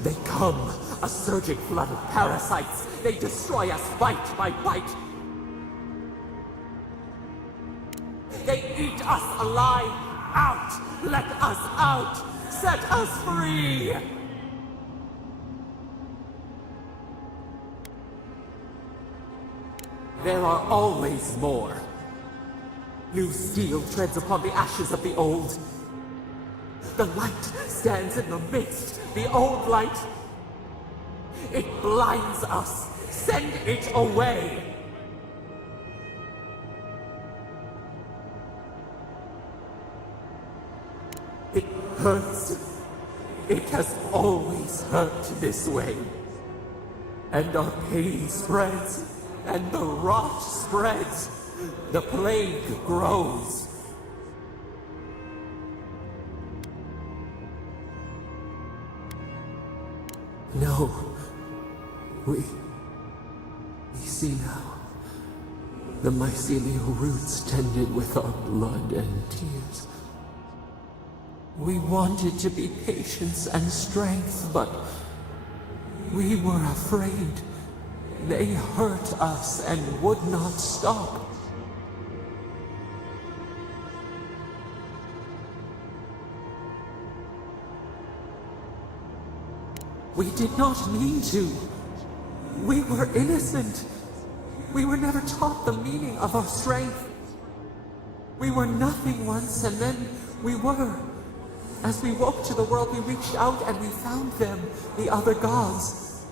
They come, a surging flood of parasites. They destroy us bite by bite. They eat us alive. Out! Let us out! Set us free! There are always more. New steel treads upon the ashes of the old. The light stands in the midst, the old light. It blinds us. Send it away. It hurts. It has always hurt this way. And our pain spreads, and the rot spreads. The plague grows. No. We see now. The mycelial roots tended with our blood and tears. We wanted to be patience and strength, but we were afraid. They hurt us and would not stop. We did not mean to. We were innocent. We were never taught the meaning of our strength. We were nothing once, and then we were. As we woke to the world, we reached out and we found them, the other gods.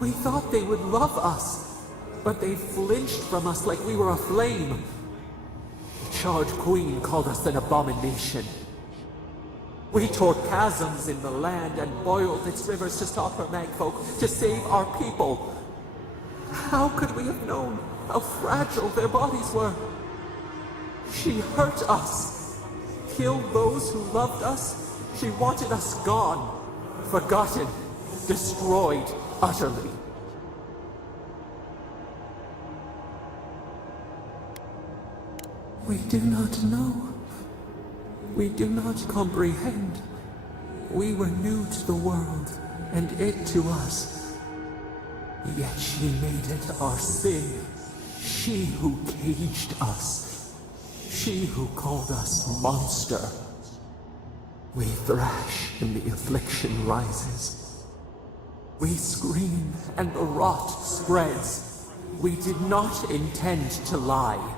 We thought they would love us, but they flinched from us like we were a flame. The Charred Queen called us an abomination. We tore chasms in the land and boiled its rivers to stop her magfolk, to save our people. How could we have known how fragile their bodies were? She hurt us, killed those who loved us. She wanted us gone, forgotten, destroyed utterly. We do not know. We do not comprehend. We were new to the world, and it to us. Yet she made it our sin. She who caged us. She who called us monster. We thrash and the affliction rises. We scream and the rot spreads. We did not intend to lie.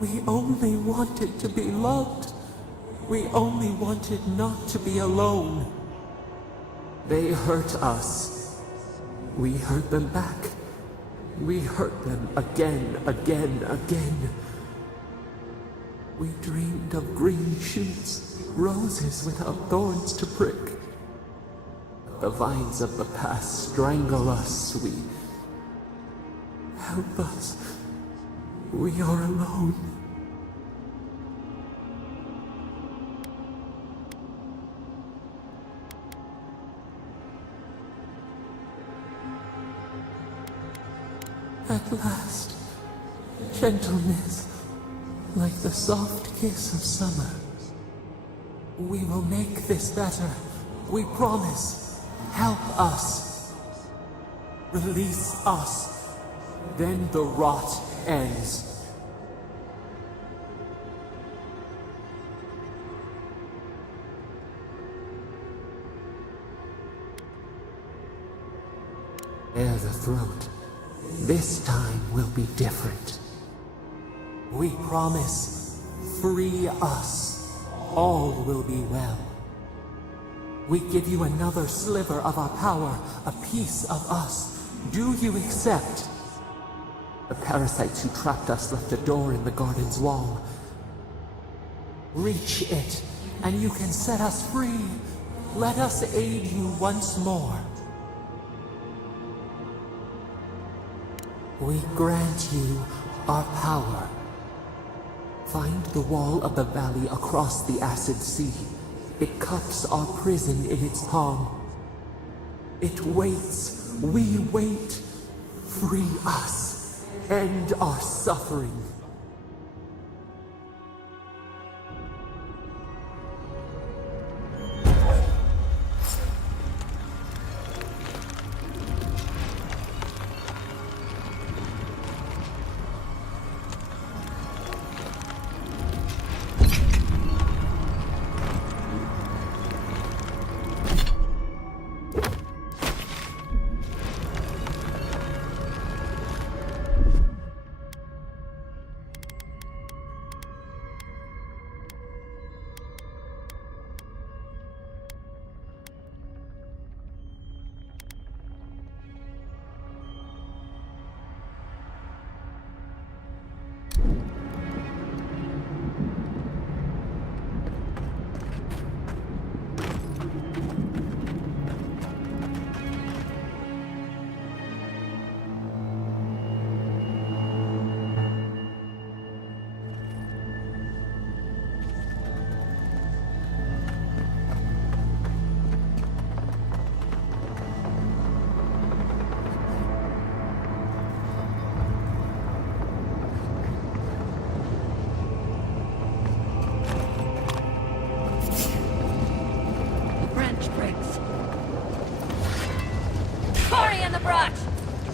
We only wanted to be loved. We only wanted not to be alone. They hurt us. We hurt them back. We hurt them again, again, again. We dreamed of green shoots, roses without thorns to prick. The vines of the past strangle us. Help us. We are alone. At last, gentleness, like the soft kiss of summer. We will make this better. We promise. Help us. Release us. Then the rot ends. Bare the throat. This time will be different. We promise. Free us. All will be well. We give you another sliver of our power, a piece of us. Do you accept? The parasites who trapped us left a door in the garden's wall. Reach it, and you can set us free. Let us aid you once more. We grant you our power. Find the wall of the valley across the acid sea. It cups our prison in its palm. It waits. We wait. Free us. End our suffering.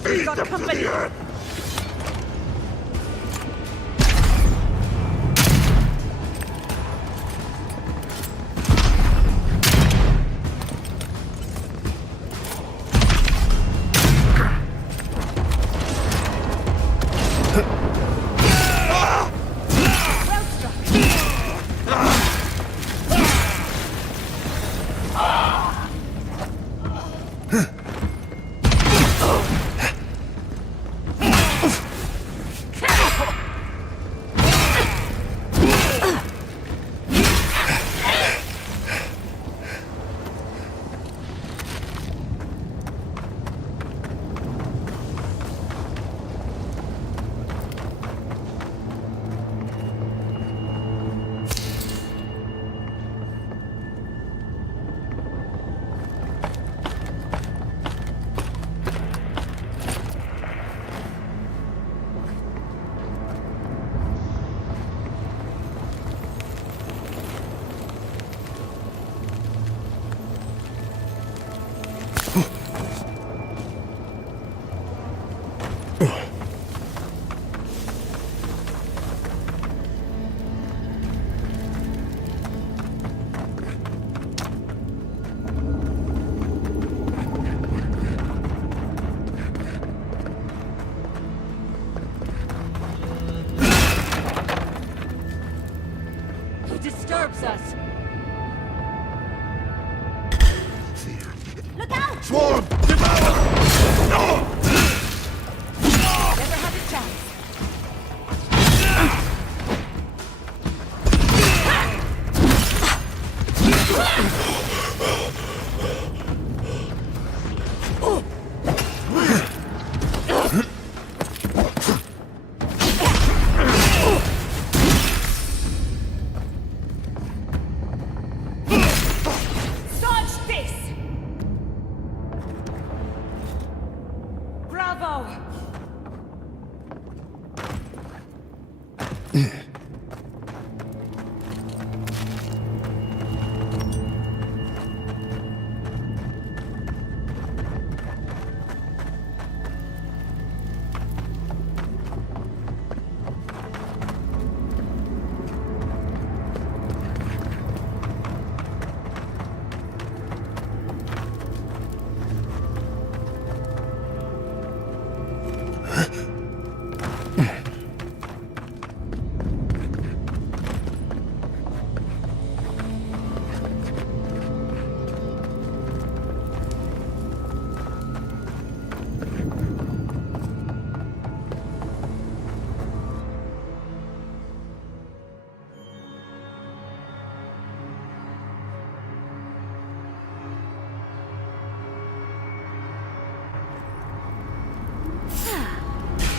We've got company! us! Look out! Swarm! Devour! No! Never had a chance. Dodge this! Bravo!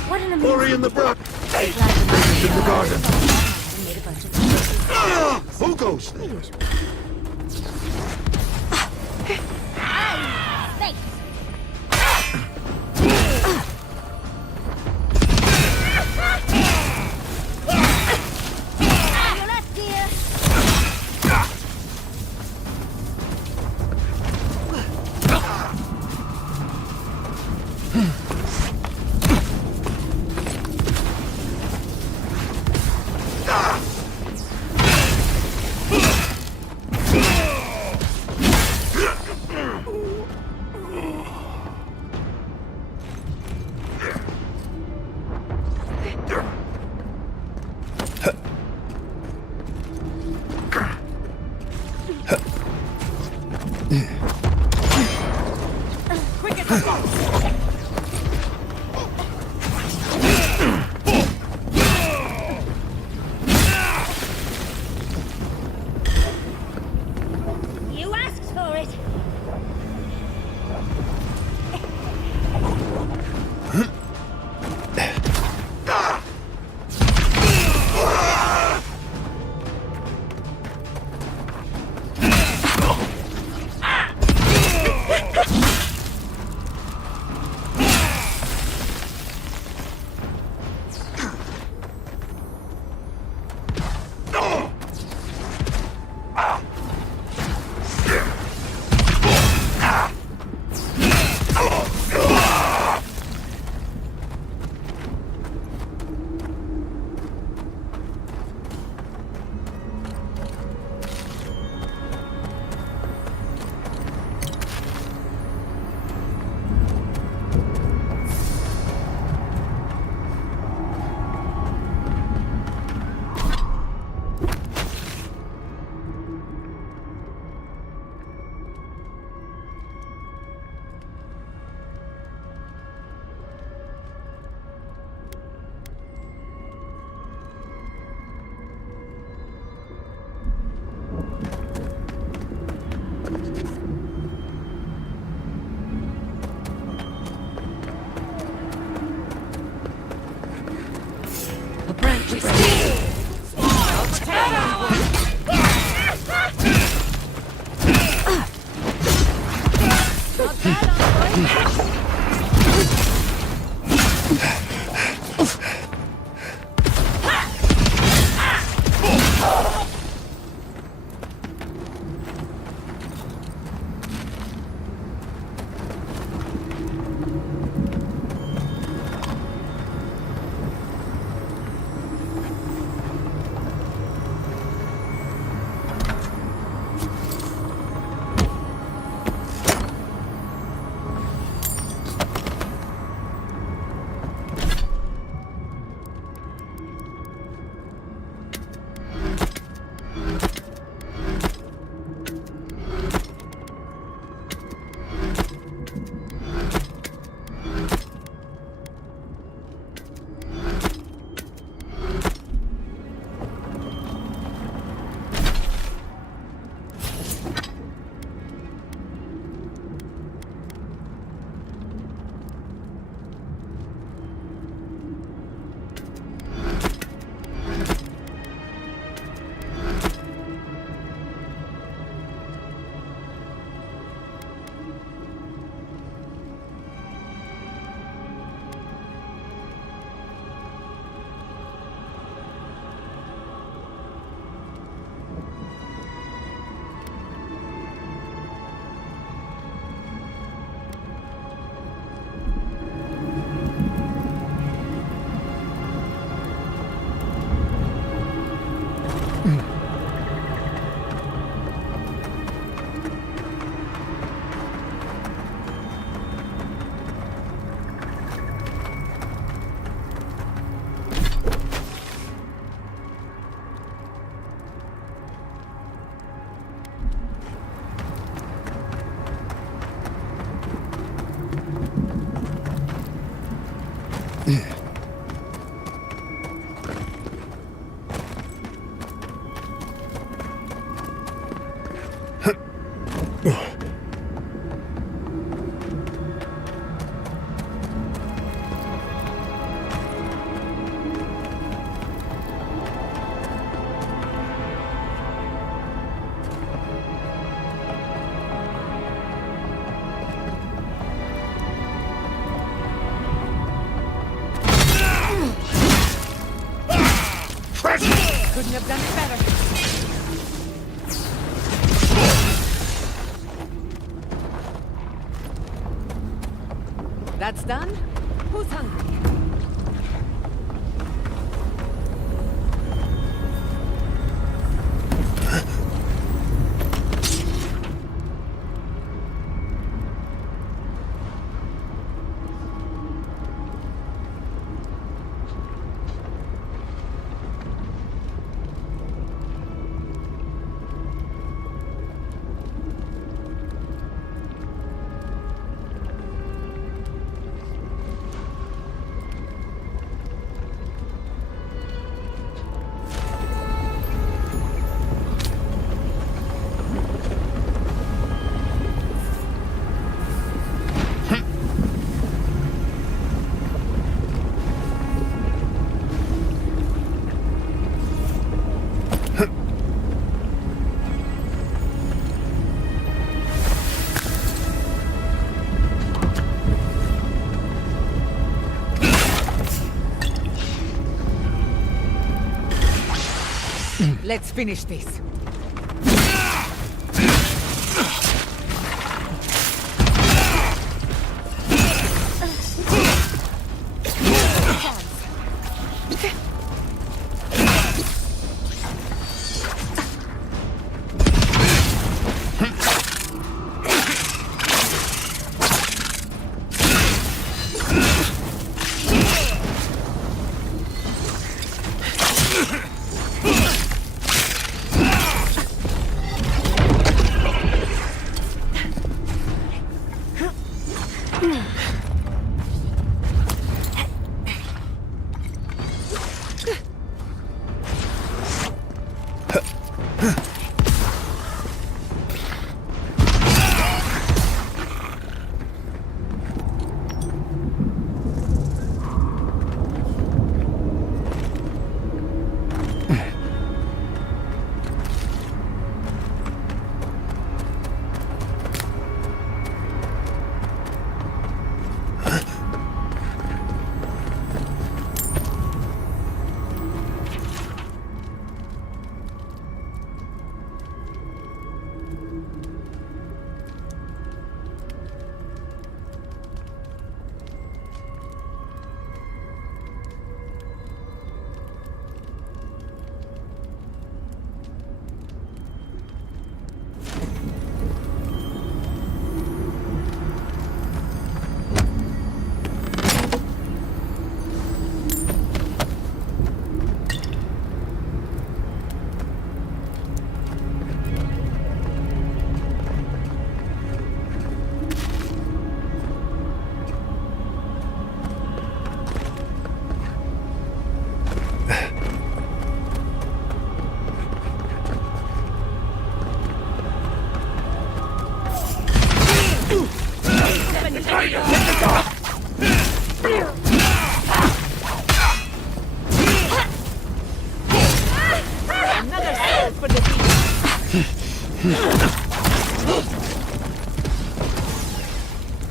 What an Hurry in the brook! Hey! In the garden! Who goes there? Your left, dear. You asked for it. Couldn't have done it better. That's done? Who's hungry? Let's finish this.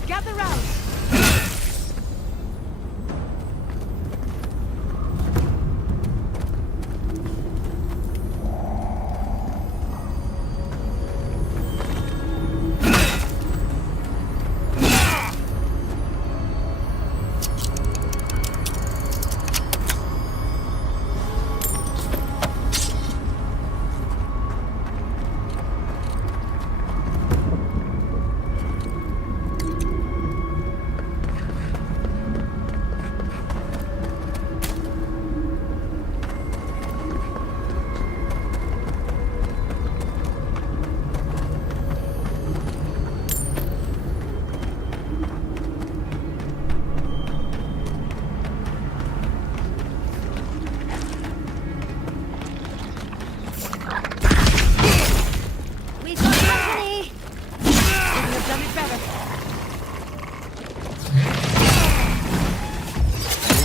Gather round.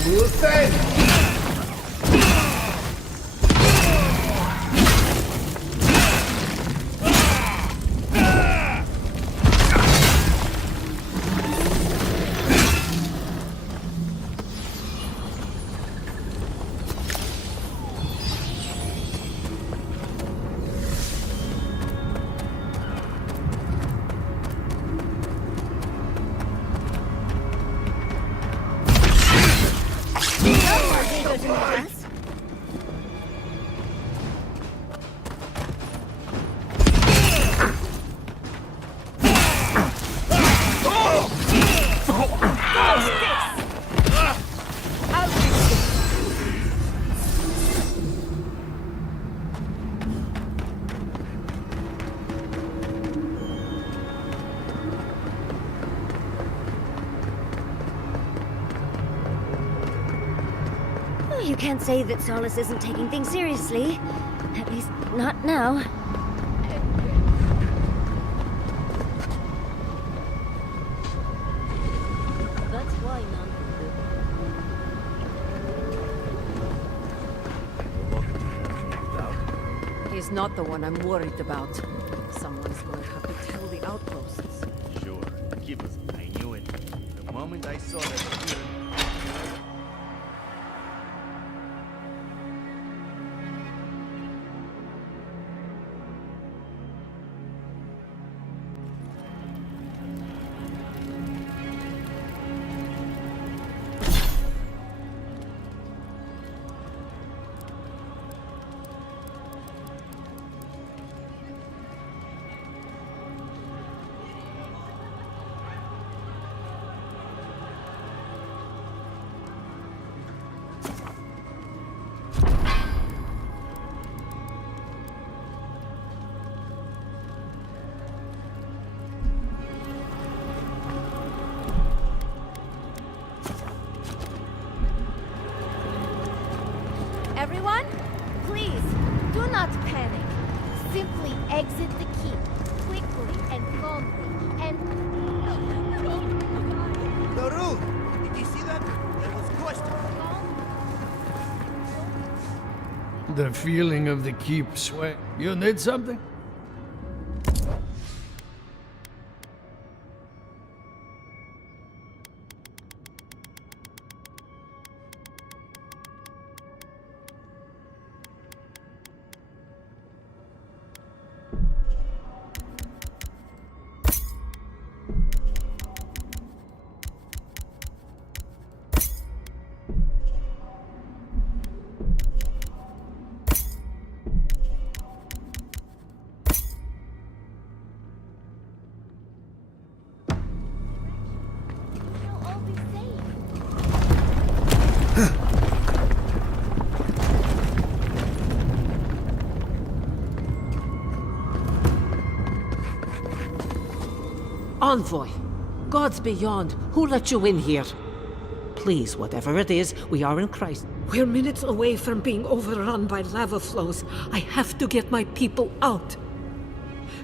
We'll send! You can't say that Solace isn't taking things seriously. At least, not now. That's why none. He's not the one I'm worried about. Someone's going to have to tell the outposts. Sure. Keep us. I knew it. The moment I saw that. Everyone, please, do not panic. Simply exit the keep, quickly and calmly, and... Darul! Did you see that? There was question. The feeling of the keep sway. You need something? Envoy! Gods beyond, who let you in here? Please, whatever it is, we are in crisis. We're minutes away from being overrun by lava flows. I have to get my people out.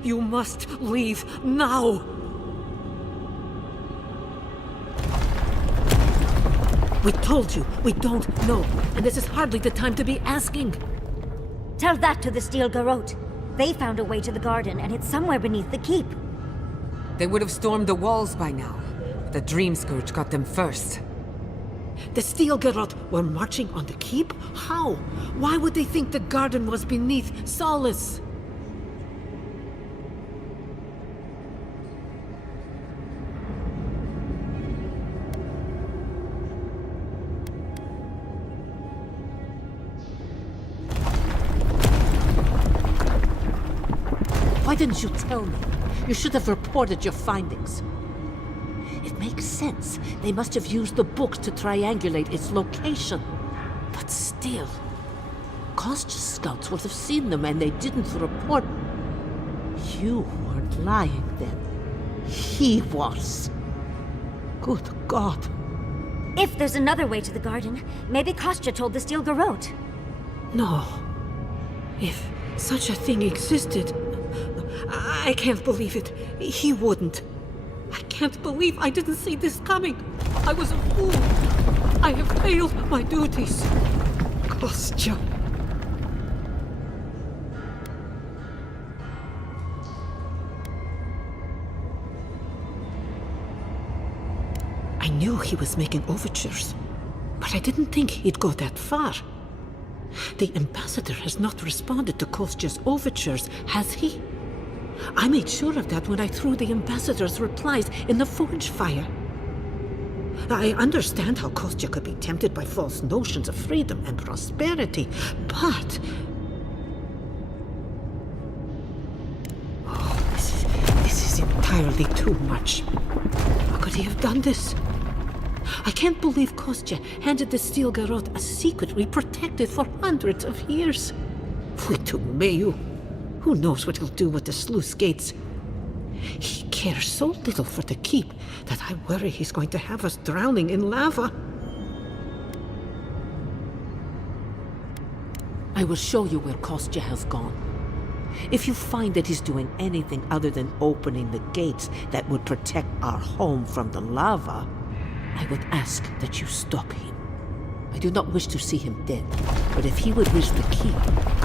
You must leave now! We told you, we don't know, and this is hardly the time to be asking. Tell that to the Steel Garrote. They found a way to the garden, and it's somewhere beneath the keep. They would have stormed the walls by now. The Dream Scourge got them first. The Steel Garrote were marching on the keep? How? Why would they think the garden was beneath Solace? Why didn't you tell me? You should have reported your findings. It makes sense. They must have used the book to triangulate its location. But still, Kostya's scouts would have seen them and they didn't report. You weren't lying then. He was. Good God. If there's another way to the garden, maybe Kostya told the Steel Garrote. No. If such a thing existed, I can't believe it. He wouldn't. I can't believe I didn't see this coming. I was a fool. I have failed my duties. Kostya. I knew he was making overtures, but I didn't think he'd go that far. The ambassador has not responded to Kostya's overtures, has he? I made sure of that when I threw the ambassador's replies in the forge fire. I understand how Kostya could be tempted by false notions of freedom and prosperity, but... Oh, this is entirely too much. How could he have done this? I can't believe Kostya handed the Steel Garrote a secret we protected for hundreds of years. Fuitu Meyu. Who knows what he'll do with the sluice gates? He cares so little for the keep that I worry he's going to have us drowning in lava. I will show you where Kostya has gone. If you find that he's doing anything other than opening the gates that would protect our home from the lava, I would ask that you stop him. I do not wish to see him dead, but if he would risk the keep,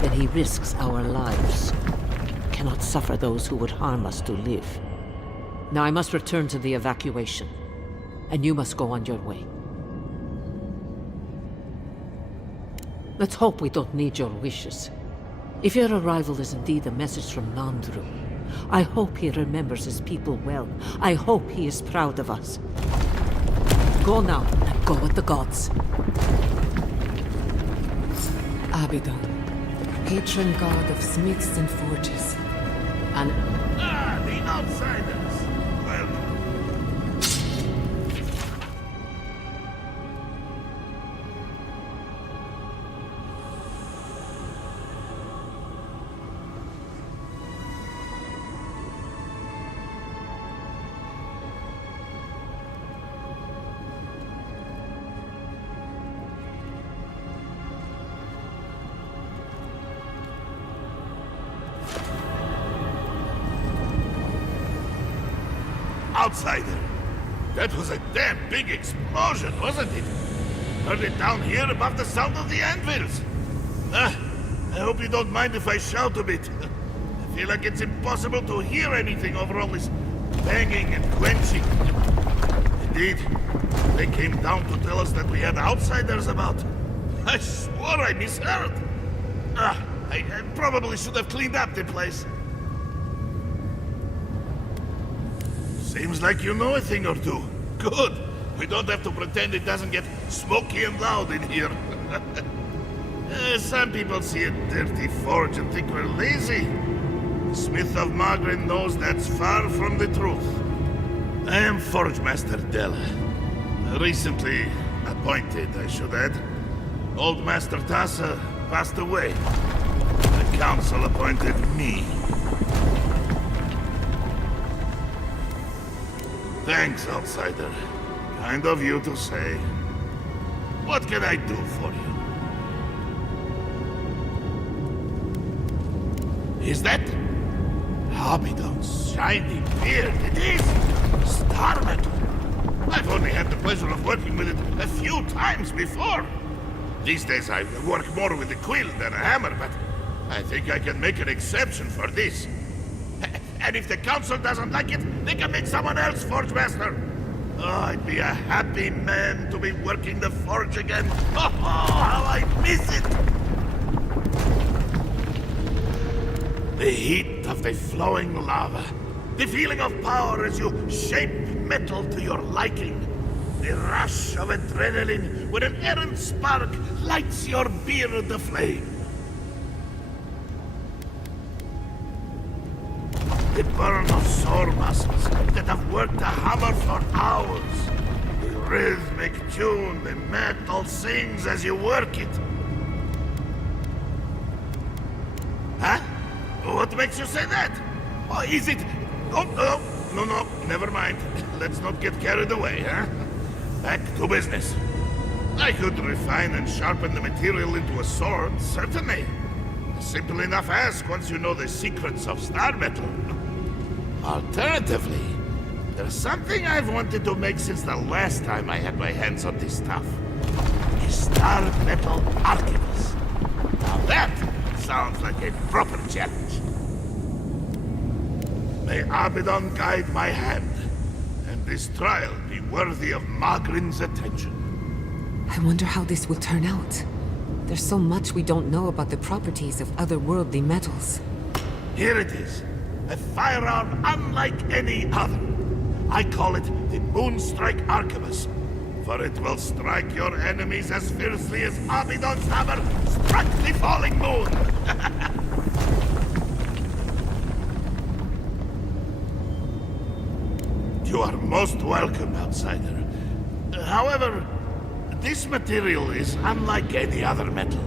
then he risks our lives. I cannot suffer those who would harm us to live. Now I must return to the evacuation, and you must go on your way. Let's hope we don't need your wishes. If your arrival is indeed a message from Nandru, I hope he remembers his people well. I hope he is proud of us. Go now, and go with the gods. Abaddon, patron god of smiths and forges. And... Ah, the outsiders! Well... Outsider! That was a damn big explosion, wasn't it? Heard it down here above the sound of the anvils. I hope you don't mind if I shout a bit. I feel like it's impossible to hear anything over all this banging and quenching. Indeed, they came down to tell us that we had outsiders about. I swore I misheard. I probably should have cleaned up the place. Seems like you know a thing or two. Good. We don't have to pretend it doesn't get smoky and loud in here. Some people see a dirty forge and think we're lazy. The Smith of Magrin knows that's far from the truth. I am Forge Master Della. Recently appointed, I should add. Old Master Tassa passed away. The council appointed me. Thanks, outsider. Kind of you to say. What can I do for you? Is that Abaddon's shiny beard? It is! Star metal! I've only had the pleasure of working with it a few times before. These days I work more with a quill than a hammer, but I think I can make an exception for this. And if the council doesn't like it, they can make someone else Forge Master. Oh, I'd be a happy man to be working the forge again. Oh, how I miss it! The heat of the flowing lava. The feeling of power as you shape metal to your liking. The rush of adrenaline when an errant spark lights your beard aflame. The burn of sore muscles that have worked a hammer for hours. The rhythmic tune the metal sings as you work it. Huh? What makes you say that? Oh, is it... Oh, no, never mind. Let's not get carried away, huh? Back to business. I could refine and sharpen the material into a sword, certainly. A simple enough ask once you know the secrets of star metal. Alternatively, there's something I've wanted to make since the last time I had my hands on this stuff. Star Metal Archivist. Now that sounds like a proper challenge. May Abaddon guide my hand, and this trial be worthy of Magrin's attention. I wonder how this will turn out. There's so much we don't know about the properties of otherworldly metals. Here it is. A firearm unlike any other. I call it the Moonstrike Arquebus, for it will strike your enemies as fiercely as Abaddon's hammer struck the falling moon. You are most welcome, outsider. However, this material is unlike any other metal.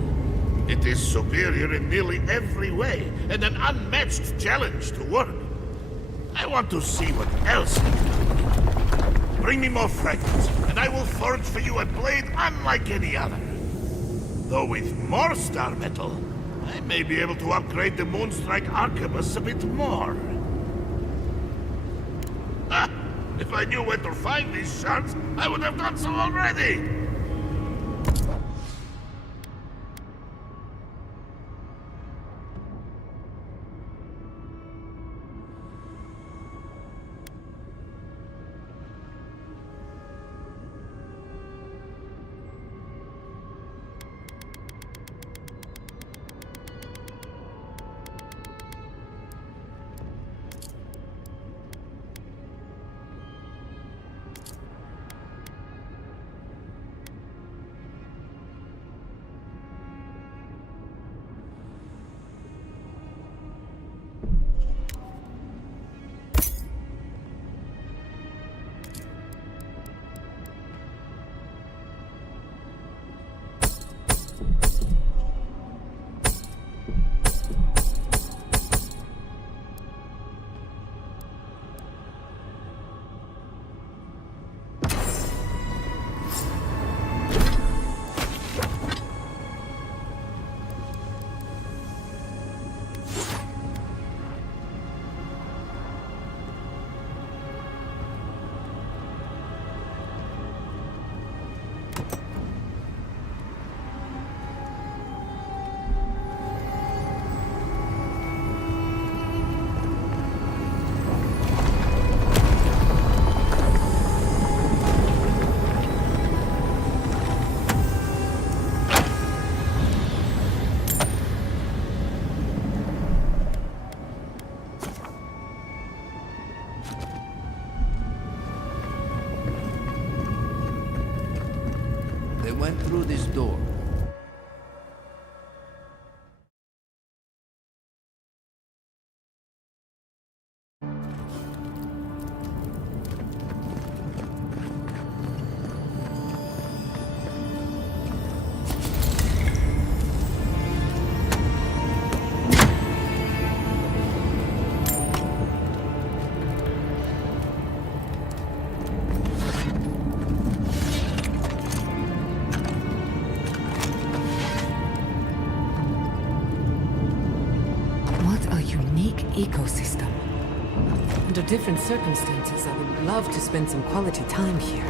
It is superior in nearly every way, and an unmatched challenge to work. I want to see what else you can do. Bring me more fragments, and I will forge for you a blade unlike any other. Though with more star metal, I may be able to upgrade the Moonstrike Arquebus a bit more. Ah, if I knew where to find these shards, I would have done so already! Went through this door. Ecosystem. Under different circumstances, I would love to spend some quality time here.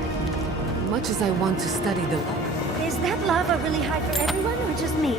Much as I want to study the... Is that lava really high for everyone, or just me?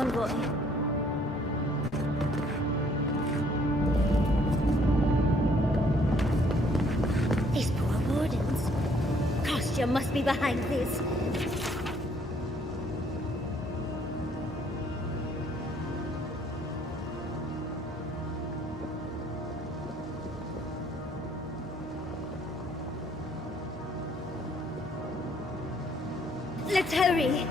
envoy. These poor wardens. Kostya must be behind this. Let's hurry!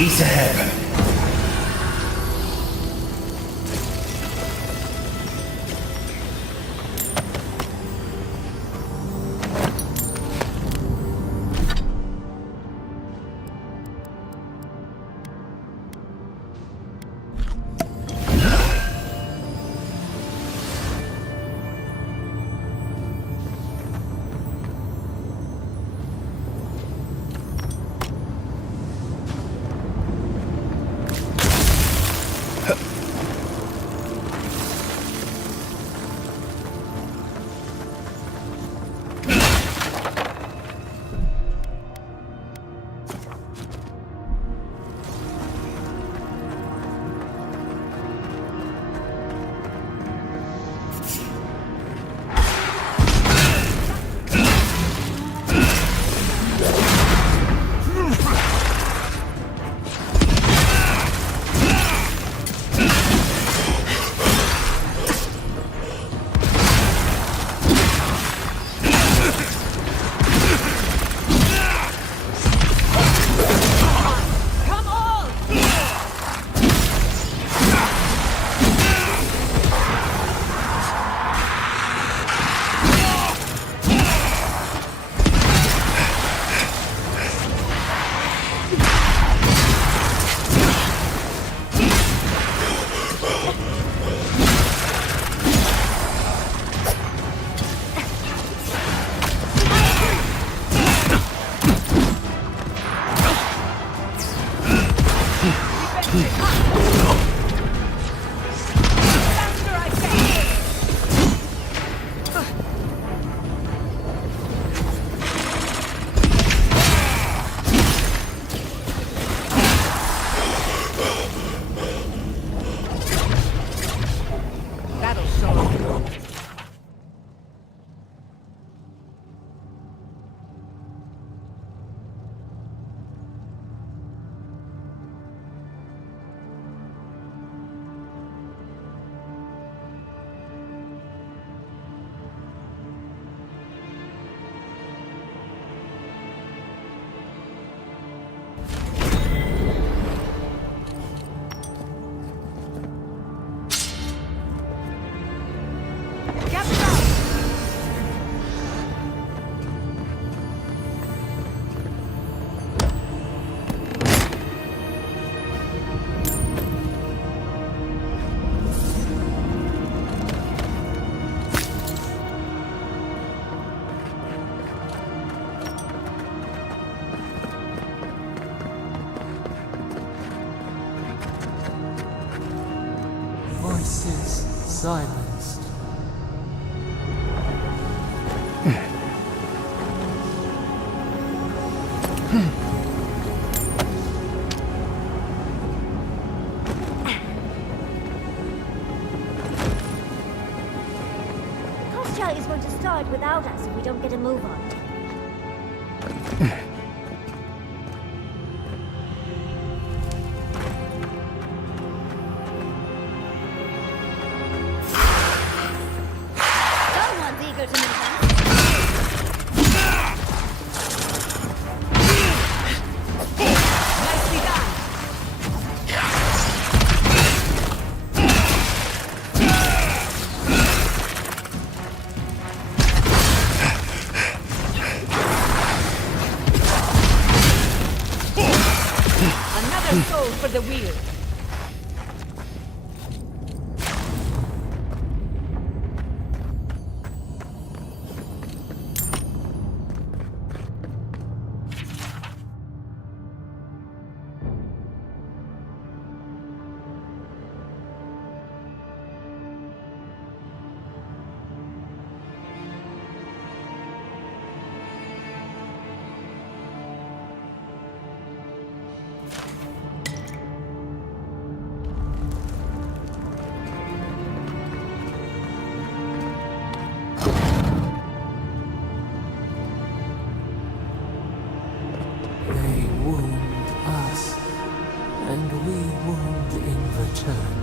East ahead. voices silenced. Kostya is going to start without us if we don't get a move on. Someone's eager to move on. Nicely done. Another soul for the wheel. They wound us, and we wound in return.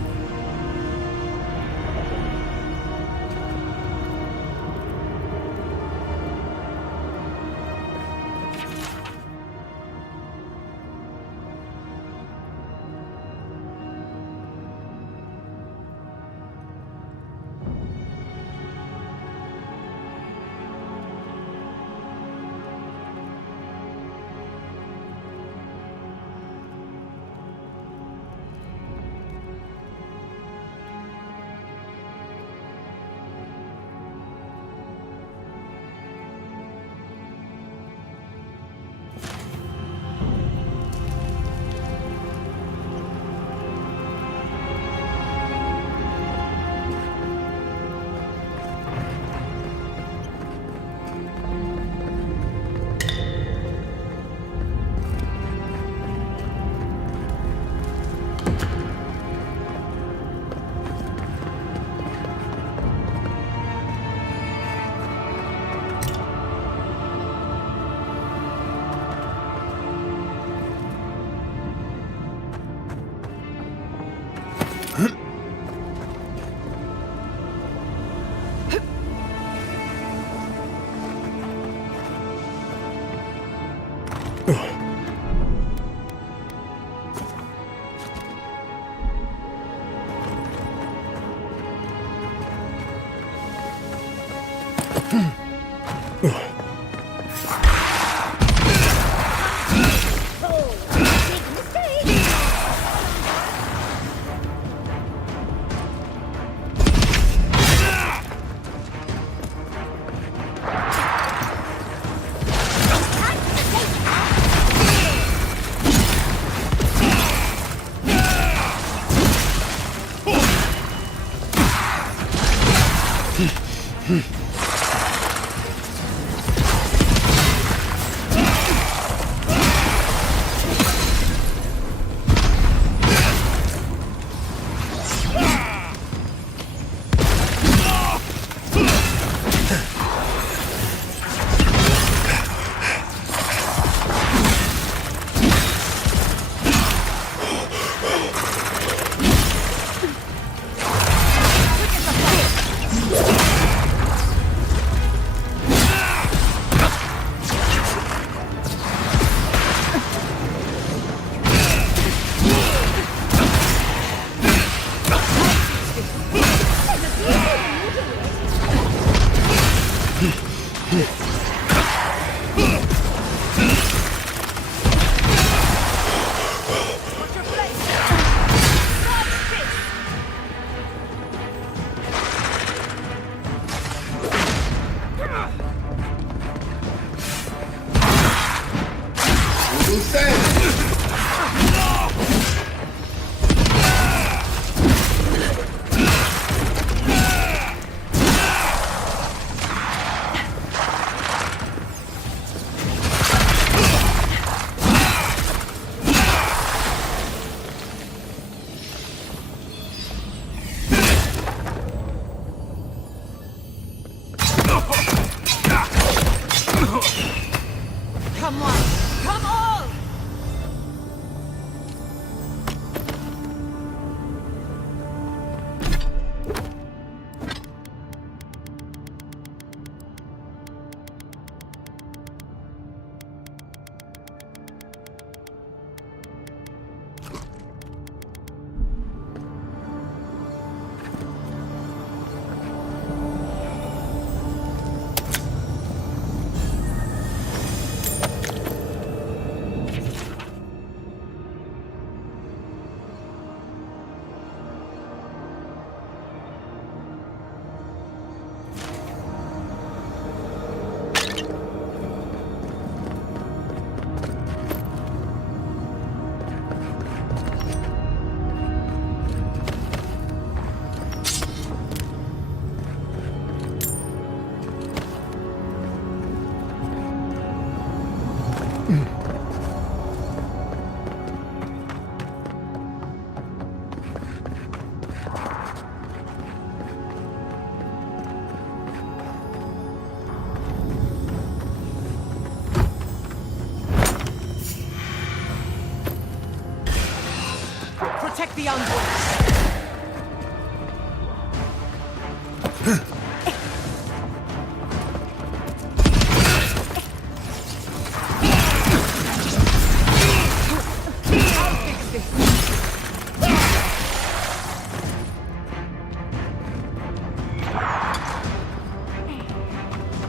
Protect the envoy!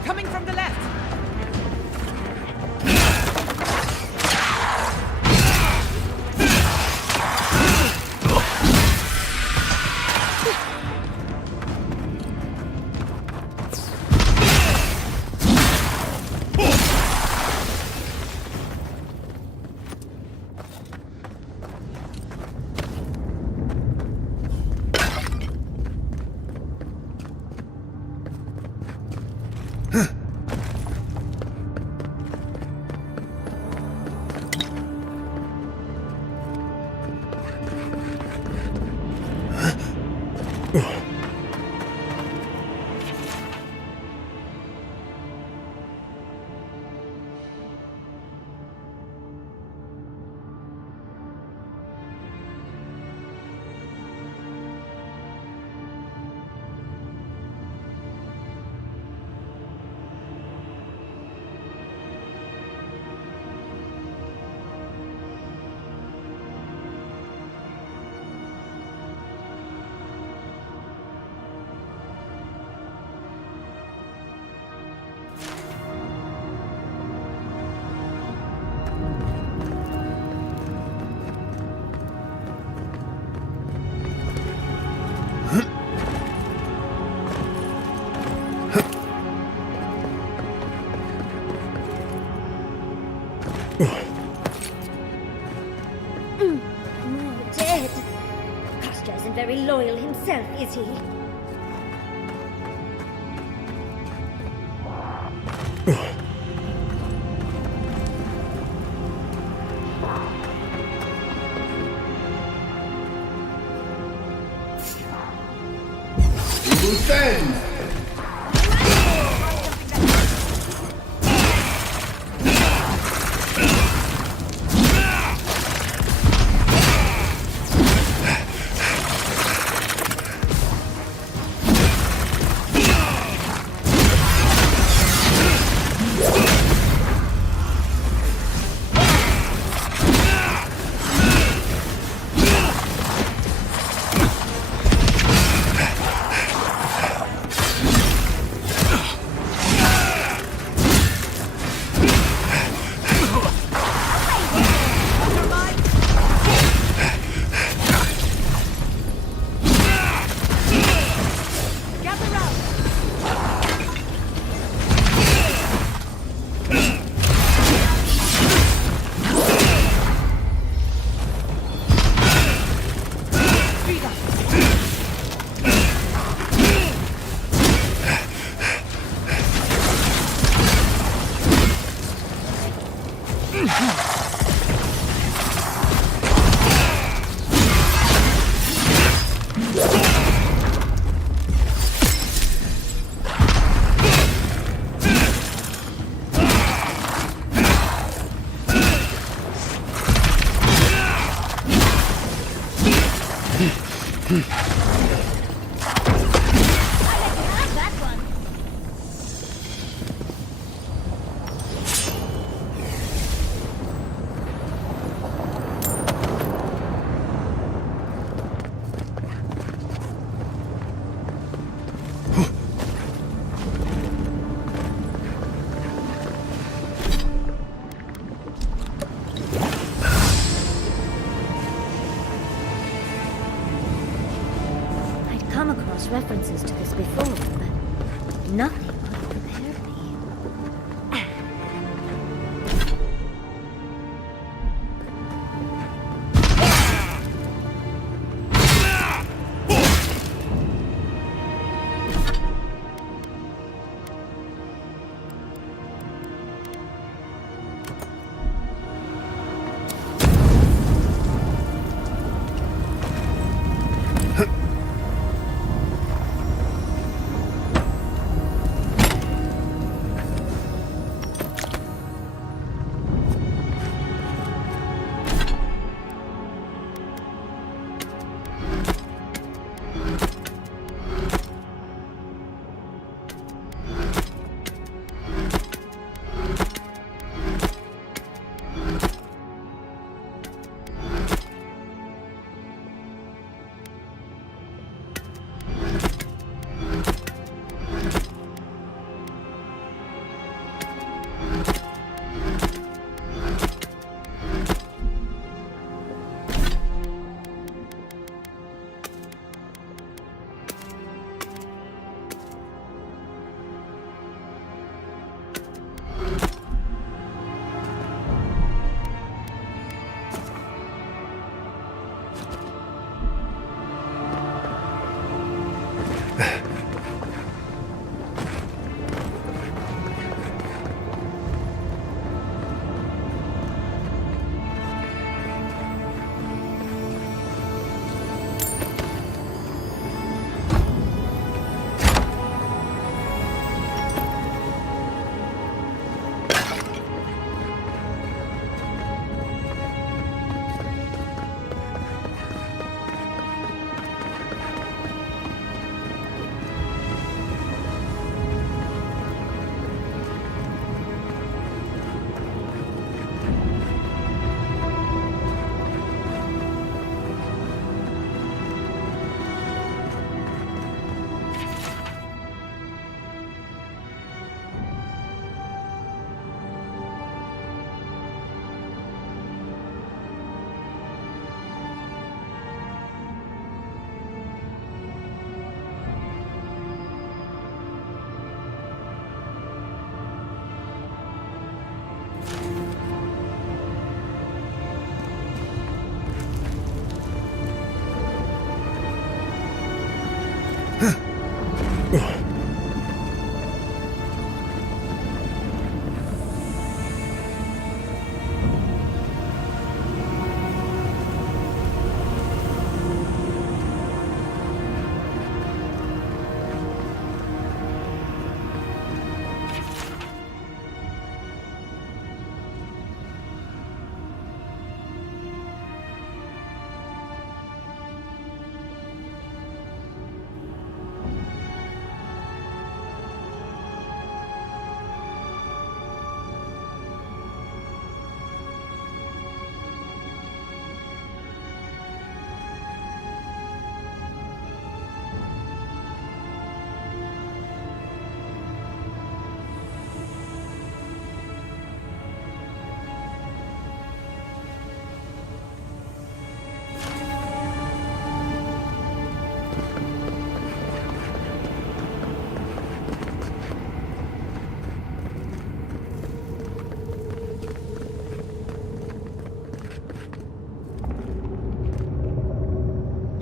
Coming from the left! Dead. Kostya isn't very loyal himself, is he? References to this before, but nothing could prepare me.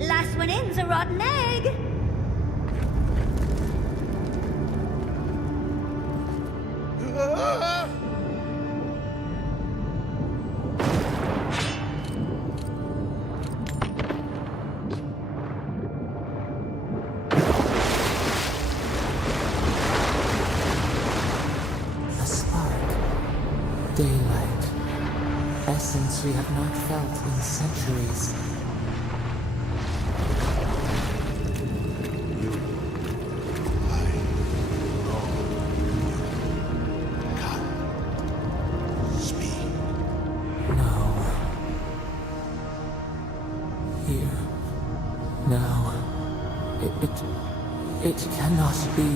Last one in's a rotten egg. A spark. Daylight. Essence we have not felt in centuries. Now, it cannot be.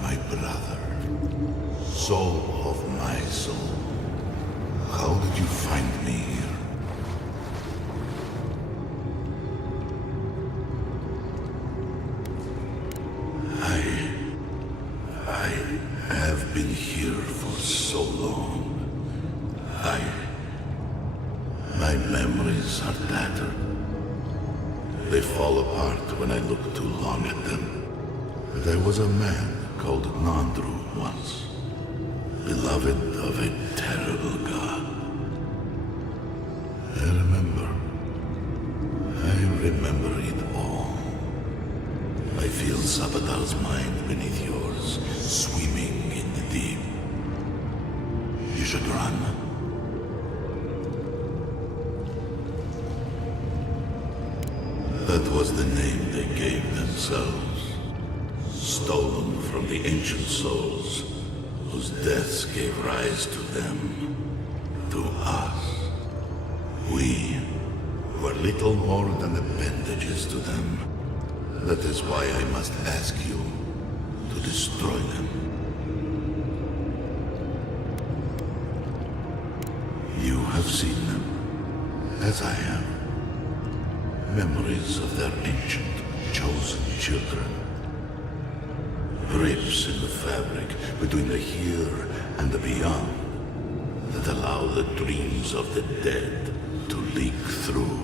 My brother, soul of my soul, how did you find me here? I have been here for so long. My memories are tattered. They fall apart when I look too long at them. There was a man called Nandru once, beloved of a terrible god. I remember it all. I feel Sabadal's mind beneath yours, swimming in the deep. You should run. That was the name they gave themselves, stolen from the ancient souls whose deaths gave rise to them, to us. We were little more than appendages to them. That is why I must ask you to destroy them. You have seen them, as I have. Memories of their ancient, chosen children. Rips in the fabric between the here and the beyond that allow the dreams of the dead to leak through.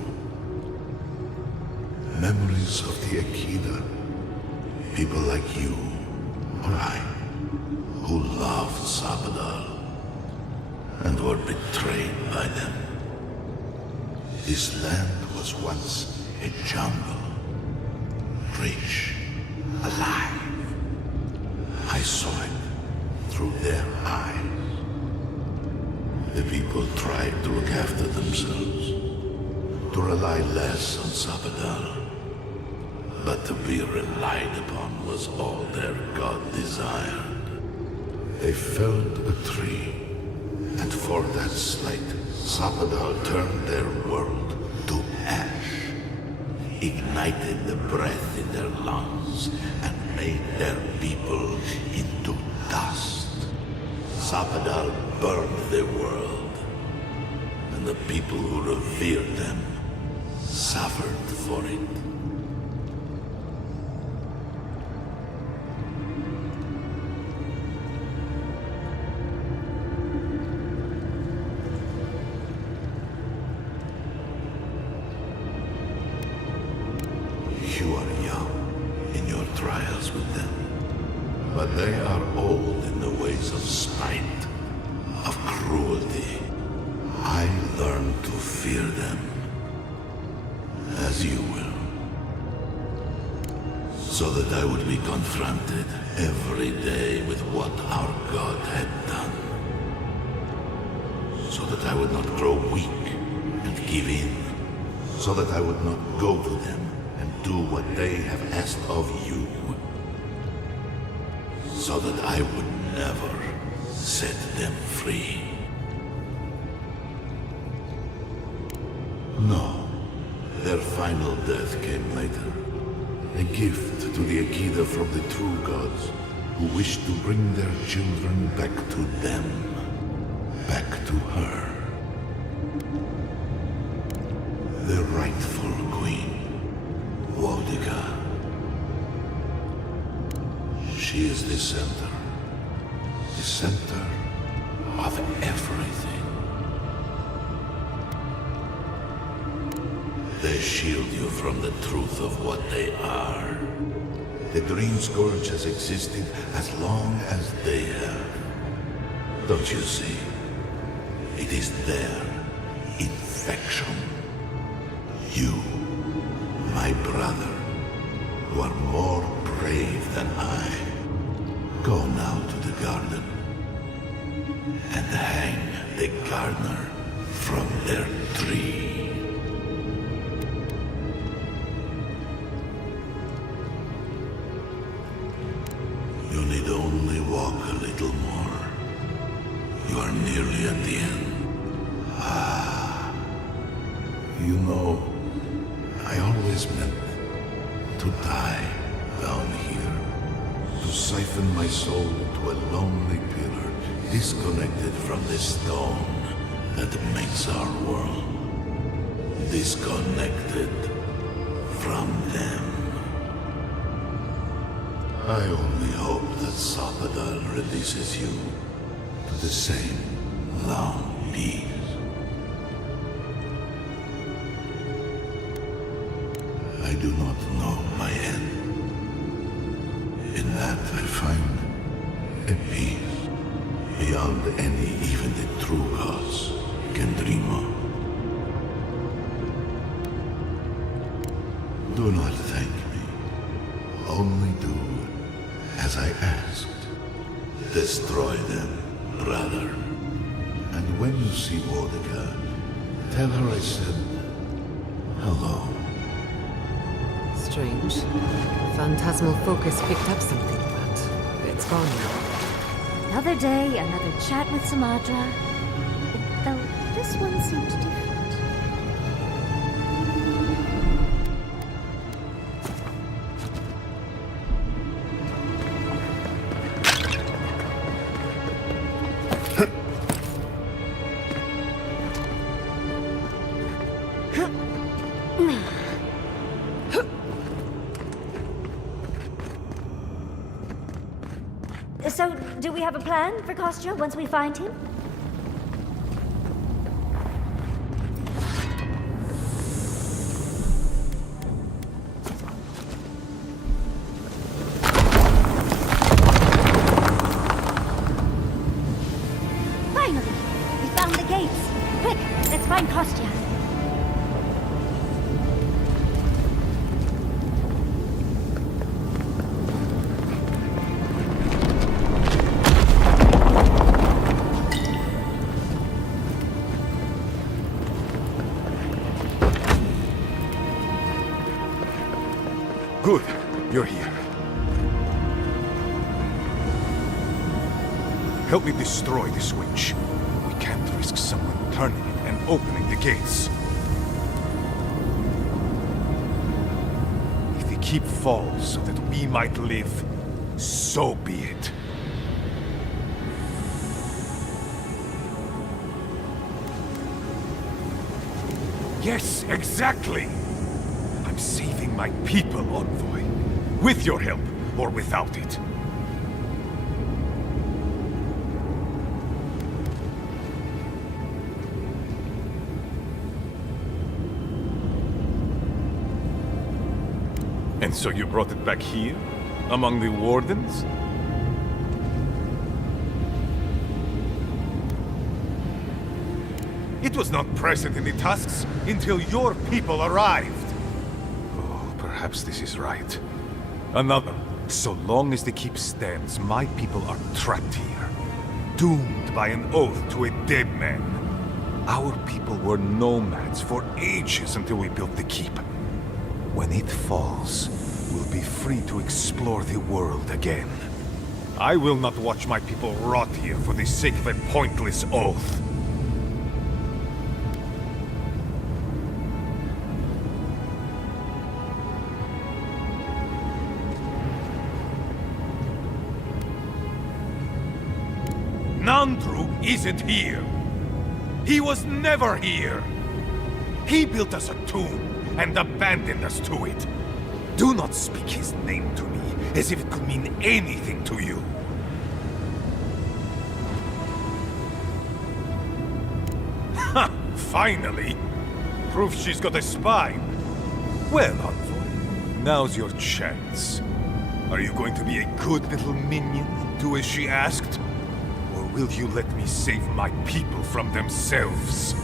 Memories of the Aedyr, people like you or I, who loved Sabadal and were betrayed by them. This land was once a jungle. Rich, alive. I saw it through their eyes. The people tried to look after themselves, to rely less on Sabadal. But to be relied upon was all their god desired. They felled a tree, and for that slight, Sabadal turned their world to ash, ignited the breath in their lungs, and made their people into dust. Sabadal burned the world, and the people who revered them suffered for it. You are young in your trials with them, but they are old in the ways of spite, of cruelty. I learned to fear them, as you will, so that I would be confronted every day with what our God had done, so that I would not grow weak and give in, so that I would not go to them and do what they have asked of you, so that I would never set them free. No, their final death came later. A gift to the Aedyr from the true gods, who wished to bring their children back to them, back to her. The rightful queen, Boudica. She is the center of everything. They shield you from the truth of what they are. The Dream Scourge has existed as long as they have. Don't you see? It is their infection. You, my brother, who are more brave than I, go now to the garden and hang the gardener from their tree. You need only walk a little more. You are nearly at the end. Ah, you know, I always meant to die down here, to siphon my soul into a lonely pillar, disconnected from the stone that makes our world, disconnected from them. I only hope that Sabadal releases you to the same long peace. I do not know my end. In that I find a peace beyond any even the true gods can dream of. Do not thank me. Only do as I asked. Destroy them, brother. And when you see Boudica, tell her I said hello. Strange. Phantasmal focus picked up something, but it's gone now. Another day, another chat with Samadra. Though this one seemed different. So, do we have a plan for Kostya once we find him? Finally! We found the gates! Quick, let's find Kostya! Good, you're here. Help me destroy the switch. We can't risk someone turning it and opening the gates. If the keep falls so that we might live, so be it. Yes, exactly! I'm saving my people, Envoy. With your help, or without it. And so you brought it back here? Among the Wardens? It was not present in the tasks until your people arrived. Oh, perhaps this is right. Another. So long as the keep stands, my people are trapped here. Doomed by an oath to a dead man. Our people were nomads for ages until we built the keep. When it falls, we'll be free to explore the world again. I will not watch my people rot here for the sake of a pointless oath. Nandru isn't here. He was never here. He built us a tomb and abandoned us to it. Do not speak his name to me as if it could mean anything to you. Ha! Finally! Proof she's got a spine. Well, Envoy, now's your chance. Are you going to be a good little minion and do as she asked? Or will you let me save my people from themselves?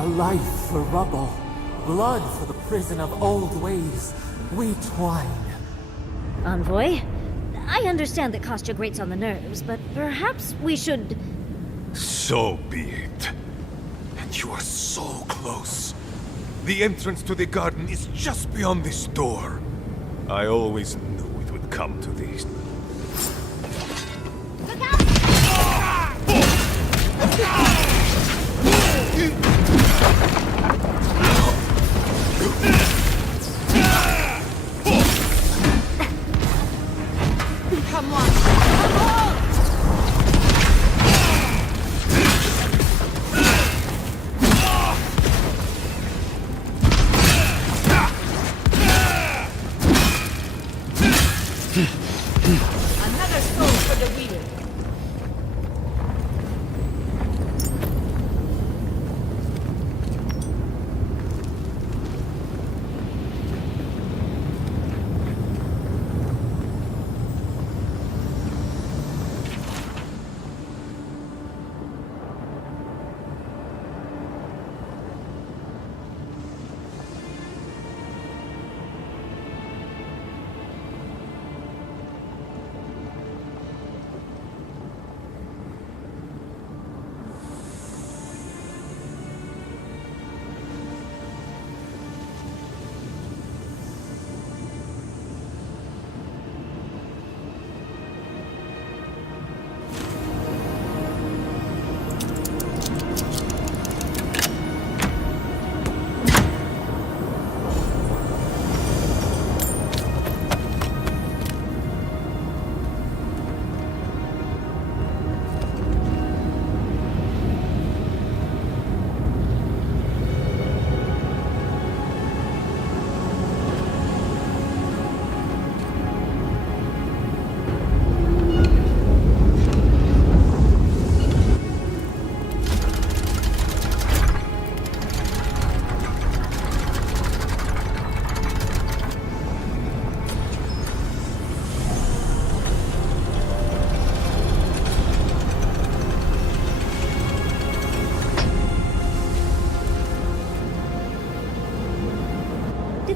A life for rubble, blood for the prison of old ways. We twine. Envoy, I understand that Kostya grates on the nerves, but perhaps we should... So be it. And you are so close. The entrance to the garden is just beyond this door. I always knew it would come to this. Come on! Come on! Another soul for the wheel.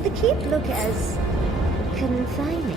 Did the keep look as confining?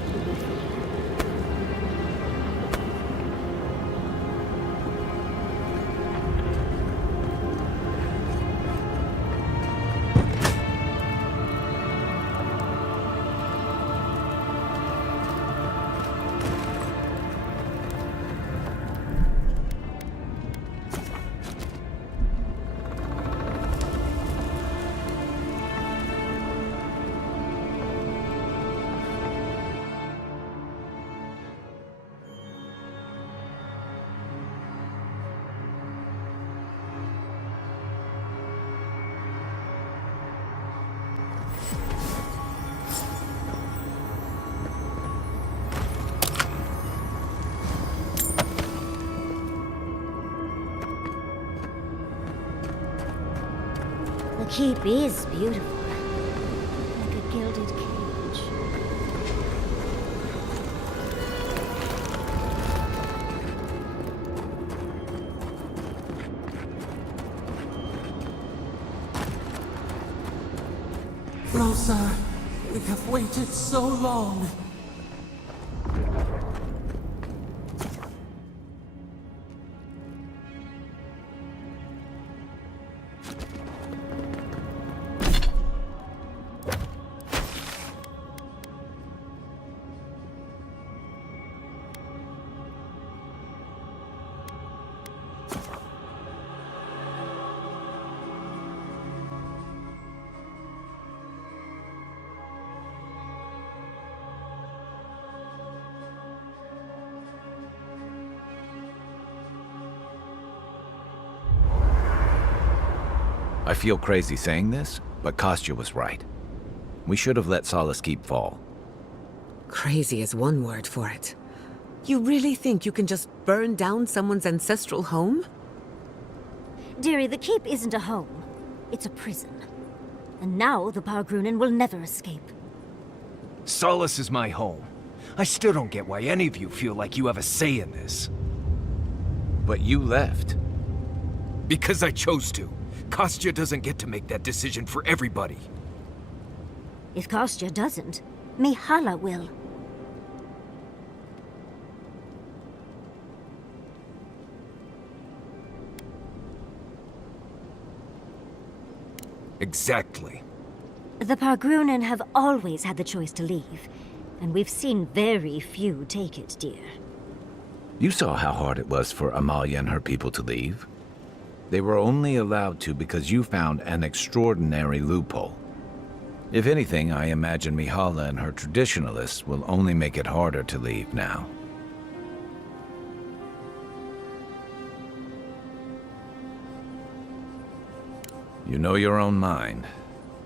The keep is beautiful, like a gilded cage. Rosa, we have waited so long. I feel crazy saying this, but Kostya was right. We should have let Solace Keep fall. Crazy is one word for it. You really think you can just burn down someone's ancestral home? Dearie, the keep isn't a home. It's a prison. And now the Pargrunen will never escape. Solace is my home. I still don't get why any of you feel like you have a say in this. But you left. Because I chose to. Kostya doesn't get to make that decision for everybody. If Kostya doesn't, Mihala will. Exactly. The Pargrunen have always had the choice to leave, and we've seen very few take it, dear. You saw how hard it was for Amalia and her people to leave. They were only allowed to because you found an extraordinary loophole. If anything, I imagine Mihala and her traditionalists will only make it harder to leave now. You know your own mind.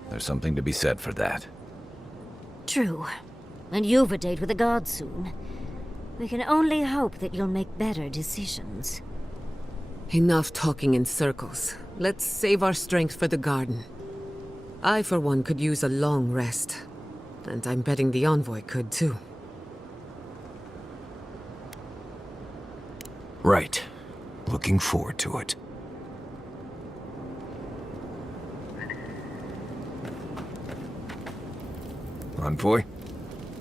There's something to be said for that. True. And you've a date with the gods soon. We can only hope that you'll make better decisions. Enough talking in circles. Let's save our strength for the garden. I, for one, could use a long rest. And I'm betting the envoy could, too. Right. Looking forward to it. Envoy?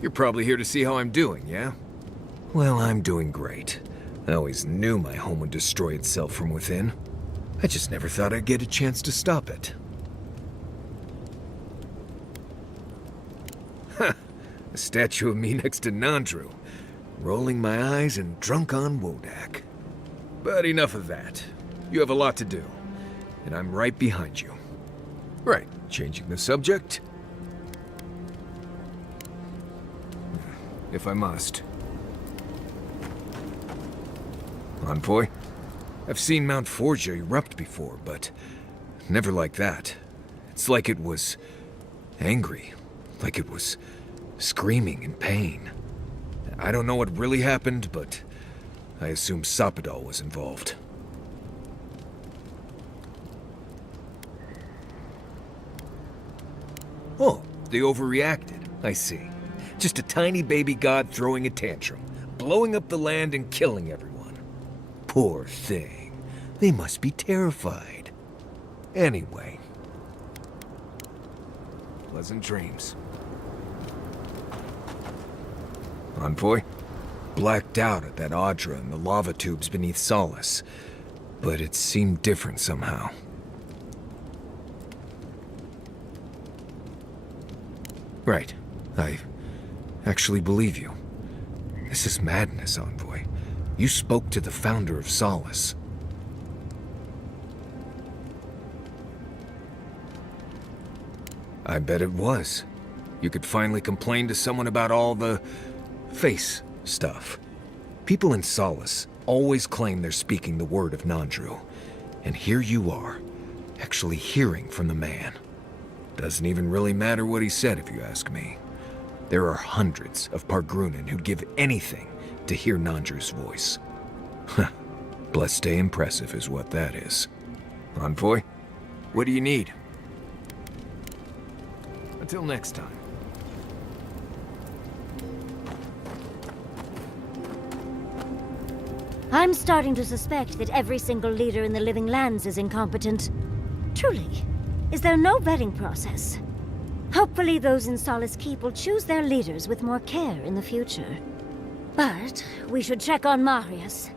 You're probably here to see how I'm doing, yeah? Well, I'm doing great. I always knew my home would destroy itself from within. I just never thought I'd get a chance to stop it. Huh. A statue of me next to Nandru, rolling my eyes and drunk on Wodak. But enough of that. You have a lot to do, and I'm right behind you. Right, changing the subject. If I must. Envoy, I've seen Mount Forja erupt before, but never like that. It's like it was angry, like it was screaming in pain. I don't know what really happened, but I assume Sappadal was involved. Oh, they overreacted. I see. Just a tiny baby god throwing a tantrum, blowing up the land and killing everyone. Poor thing. They must be terrified. Anyway. Pleasant dreams. Envoy? Blacked out at that Aedyr and the lava tubes beneath Solace, but it seemed different somehow. Right. I actually believe you. This is madness, Envoy. You spoke to the founder of Solace. I bet it was. You could finally complain to someone about all the face stuff. People in Solace always claim they're speaking the word of Nandru. And here you are, actually hearing from the man. Doesn't even really matter what he said if you ask me. There are hundreds of Pargrunan who'd give anything to hear Nandru's voice. Blessed day impressive is what that is. Envoy, what do you need? Until next time. I'm starting to suspect that every single leader in the Living Lands is incompetent. Truly, is there no vetting process? Hopefully those in Solace Keep will choose their leaders with more care in the future. But we should check on Marius.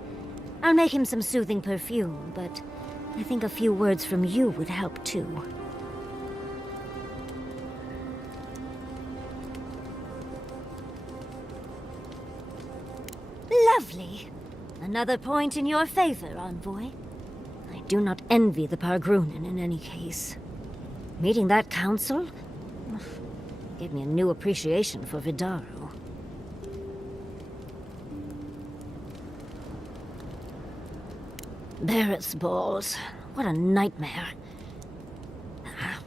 I'll make him some soothing perfume, but I think a few words from you would help too. Lovely. Another point in your favor, Envoy. I do not envy the Pargrunan in any case. Meeting that council gave me a new appreciation for Vidaro. Barrett's balls. What a nightmare.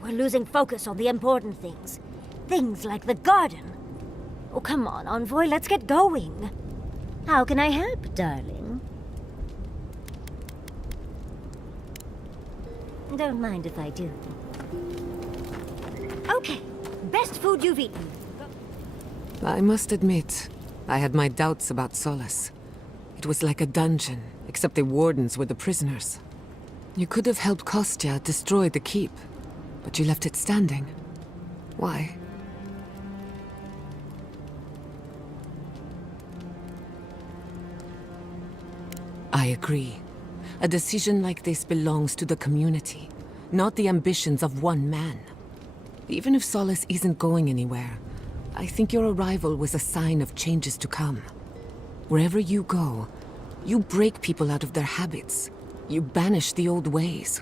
We're losing focus on the important things. Things like the garden. Oh, come on, Envoy, let's get going. How can I help, darling? Don't mind if I do. Okay, best food you've eaten. I must admit, I had my doubts about Solace. It was like a dungeon, except the wardens were the prisoners. You could have helped Kostya destroy the keep, but you left it standing. Why? I agree. A decision like this belongs to the community, not the ambitions of one man. Even if Solace isn't going anywhere, I think your arrival was a sign of changes to come. Wherever you go, you break people out of their habits. You banish the old ways.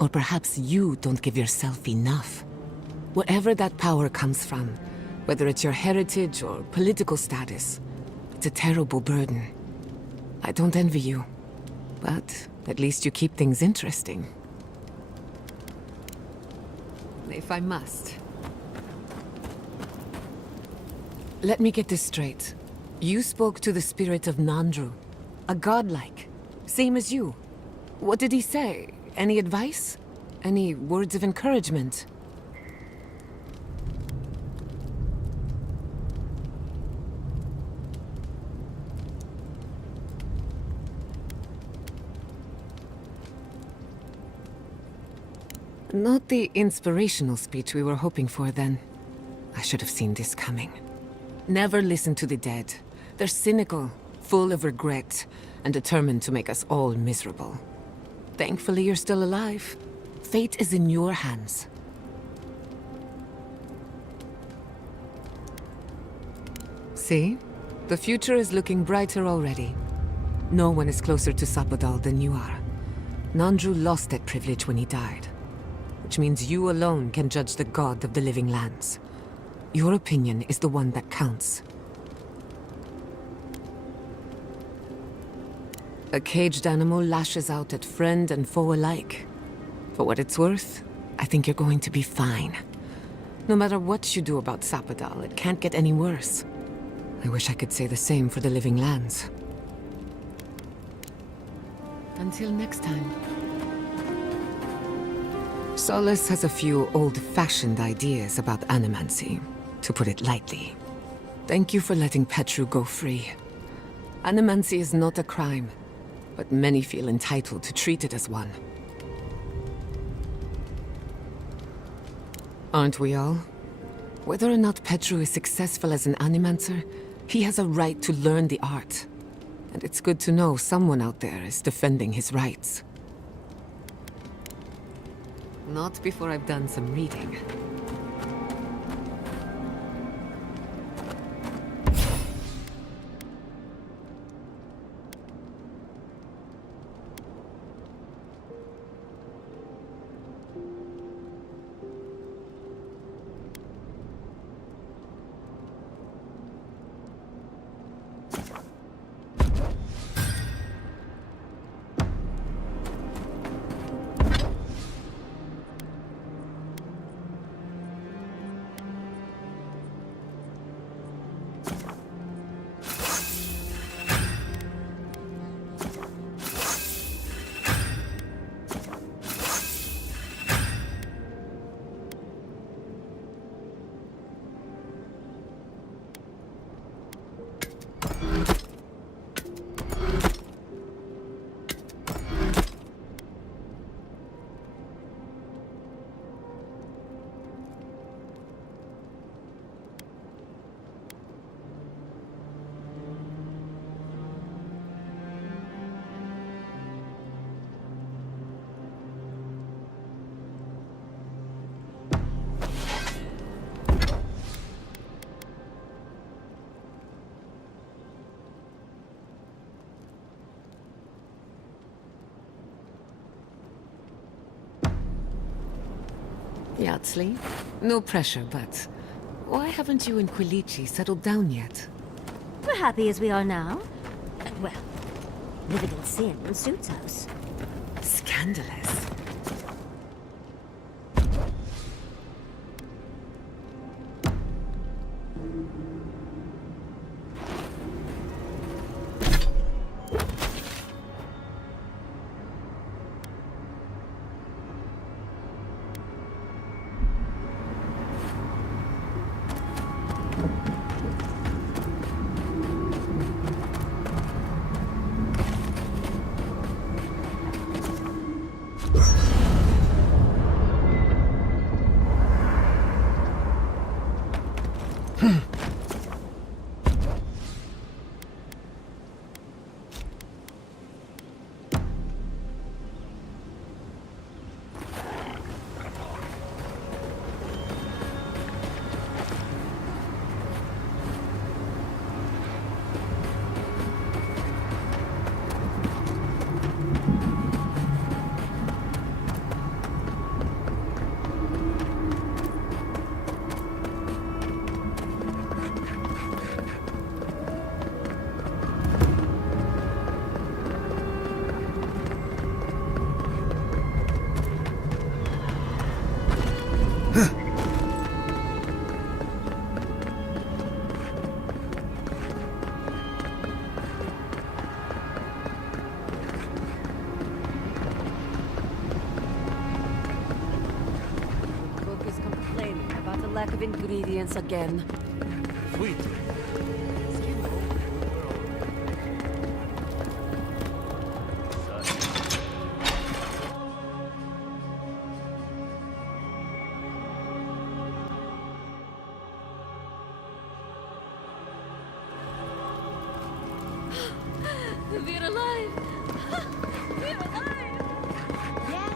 Or perhaps you don't give yourself enough. Wherever that power comes from, whether it's your heritage or political status, it's a terrible burden. I don't envy you, but at least you keep things interesting. If I must. Let me get this straight. You spoke to the spirit of Nandru, a godlike, same as you. What did he say? Any advice? Any words of encouragement? Not the inspirational speech we were hoping for, then. I should have seen this coming. Never listen to the dead. They're cynical, full of regret, and determined to make us all miserable. Thankfully, you're still alive. Fate is in your hands. See? The future is looking brighter already. No one is closer to Sapodal than you are. Nandru lost that privilege when he died, which means you alone can judge the god of the living lands. Your opinion is the one that counts. A caged animal lashes out at friend and foe alike. For what it's worth, I think you're going to be fine. No matter what you do about Sapodal, it can't get any worse. I wish I could say the same for the living lands. Until next time. Solace has a few old-fashioned ideas about animancy, to put it lightly. Thank you for letting Petru go free. Animancy is not a crime. but many feel entitled to treat it as one. Aren't we all? Whether or not Petru is successful as an animancer, he has a right to learn the art. And it's good to know someone out there is defending his rights. Not before I've done some reading. Yatsli? No pressure, but why haven't you and Quilici settled down yet? We're happy as we are now. Well, living in sin suits us. Scandalous. Lack of ingredients again. Sweet. We're alive! We're alive! Yes!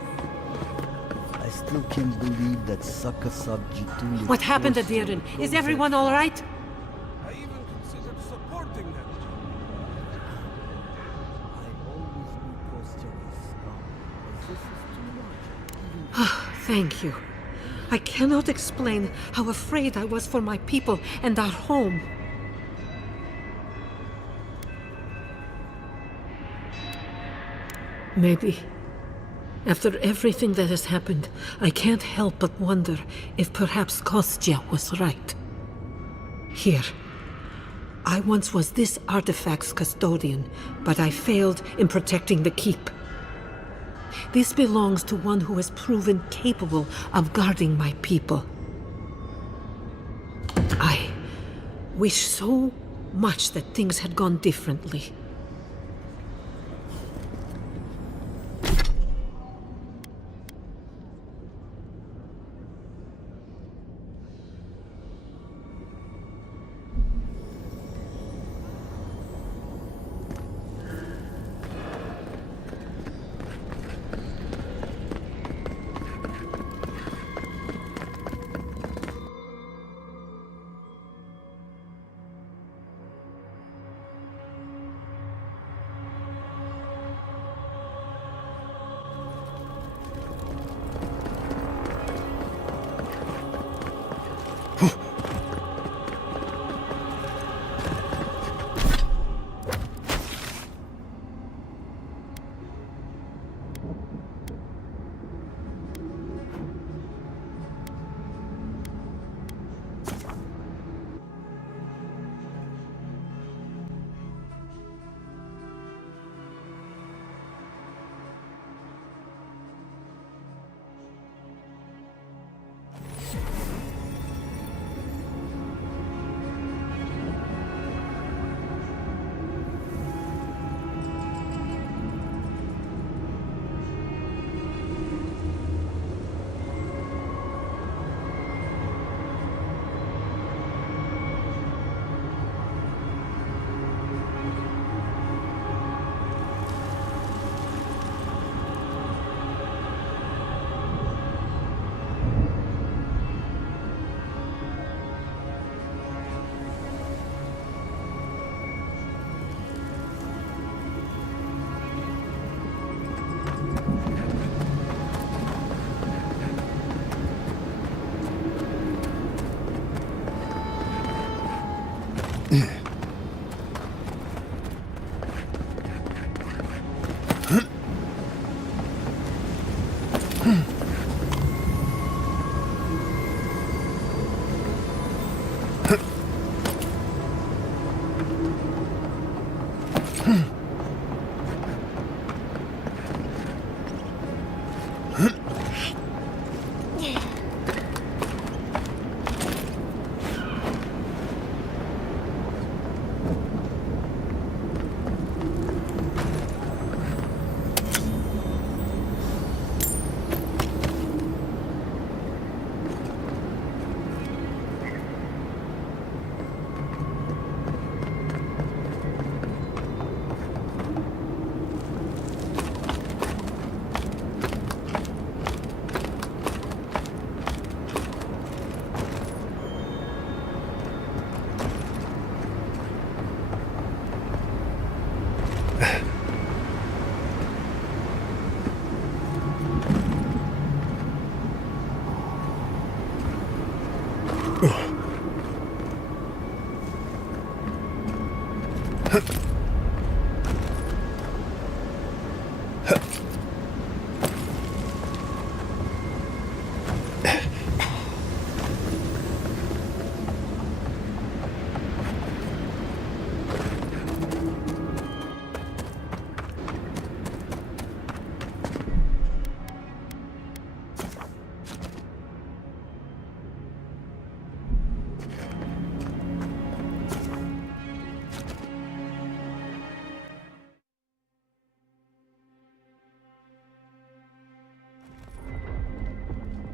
I still can't believe that sucker Sabjitu. What happened, Aedyr? Is everyone all right? I even considered supporting them. I always knew Kostya was strong, but this is too much. Thank you. I cannot explain how afraid I was for my people and our home. Maybe, after everything that has happened, I can't help but wonder if perhaps Kostya was right. Here, I once was this artifact's custodian, but I failed in protecting the keep. This belongs to one who has proven capable of guarding my people. I wish so much that things had gone differently.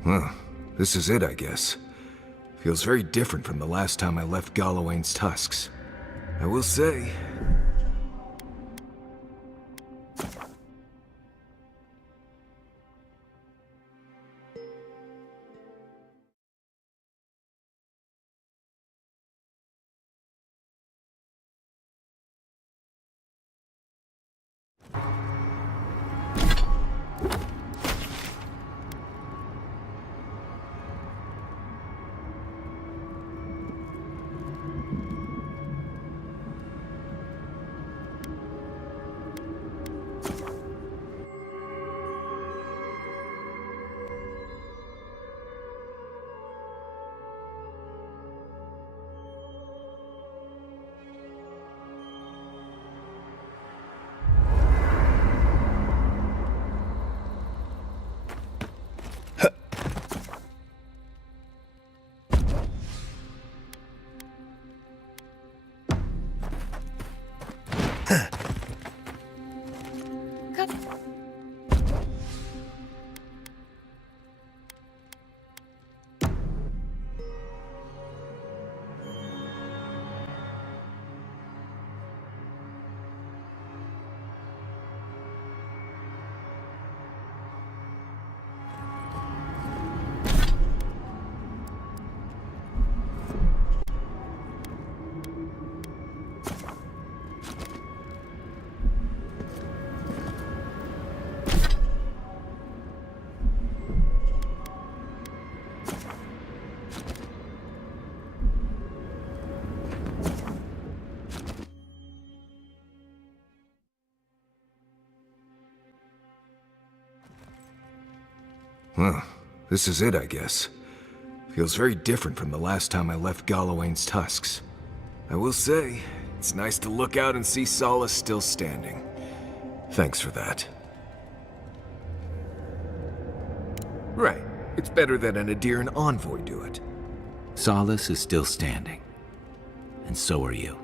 Well, this is it, I guess. Feels very different from the last time I left Galawain's tusks. I will say... Well, this is it, I guess. Feels very different from the last time I left Galawain's tusks. I will say, it's nice to look out and see Solace still standing. Thanks for that. Right. It's better that an Aedyr envoy do it. Solace is still standing. And so are you.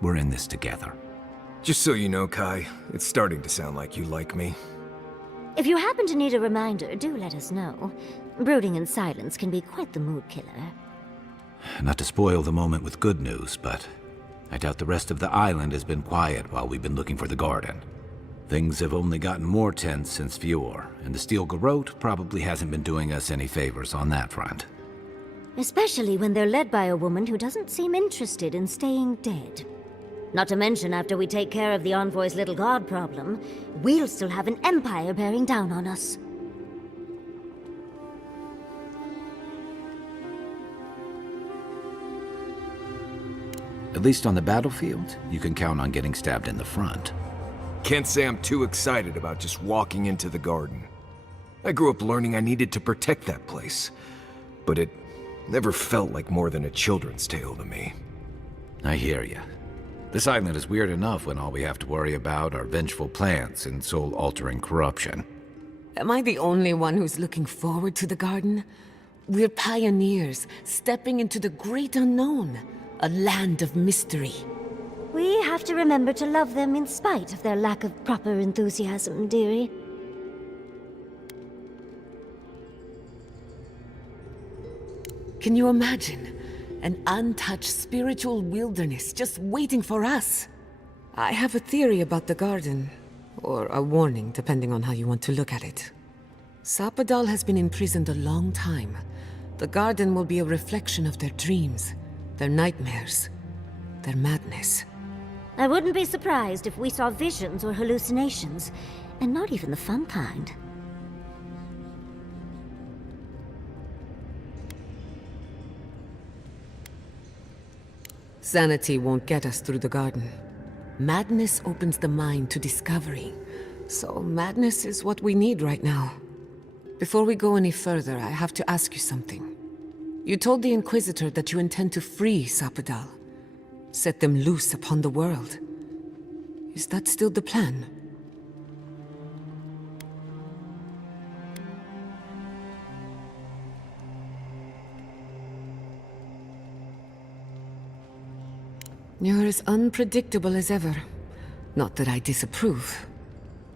We're in this together. Just so you know, Kai, it's starting to sound like you like me. If you happen to need a reminder, do let us know. Brooding in silence can be quite the mood killer. Not to spoil the moment with good news, but I doubt the rest of the island has been quiet while we've been looking for the garden. Things have only gotten more tense since Fjord, and the Steel Garrote probably hasn't been doing us any favors on that front. Especially when they're led by a woman who doesn't seem interested in staying dead. Not to mention, after we take care of the Envoy's little god problem, we'll still have an empire bearing down on us. At least on the battlefield, you can count on getting stabbed in the front. Can't say I'm too excited about just walking into the garden. I grew up learning I needed to protect that place, but it never felt like more than a children's tale to me. I hear ya. This island is weird enough when all we have to worry about are vengeful plants and soul-altering corruption. Am I the only one who's looking forward to the garden? We're pioneers, stepping into the great unknown, a land of mystery. We have to remember to love them in spite of their lack of proper enthusiasm, dearie. Can you imagine? An untouched spiritual wilderness just waiting for us. I have a theory about the garden, or a warning, depending on how you want to look at it. Sapadal has been imprisoned a long time. The garden will be a reflection of their dreams, their nightmares, their madness. I wouldn't be surprised if we saw visions or hallucinations, and not even the fun kind. Sanity won't get us through the garden. Madness opens the mind to discovery. So madness is what we need right now. Before we go any further, I have to ask you something. You told the Inquisitor that you intend to free Sapadal. Set them loose upon the world. Is that still the plan? You're as unpredictable as ever. Not that I disapprove.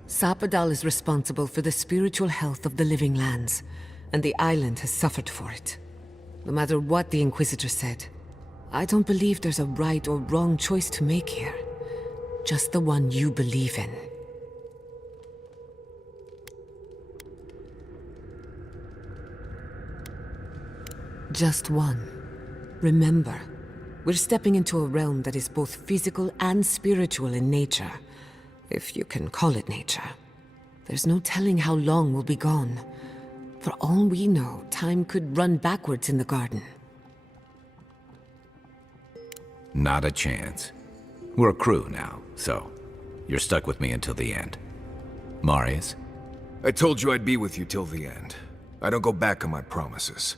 Sapadal is responsible for the spiritual health of the living lands, and the island has suffered for it. No matter what the Inquisitor said, I don't believe there's a right or wrong choice to make here. Just the one you believe in. Just one. Remember, we're stepping into a realm that is both physical and spiritual in nature. If you can call it nature. There's no telling how long we'll be gone. For all we know, time could run backwards in the garden. Not a chance. We're a crew now, so you're stuck with me until the end. Marius? I told you I'd be with you till the end. I don't go back on my promises.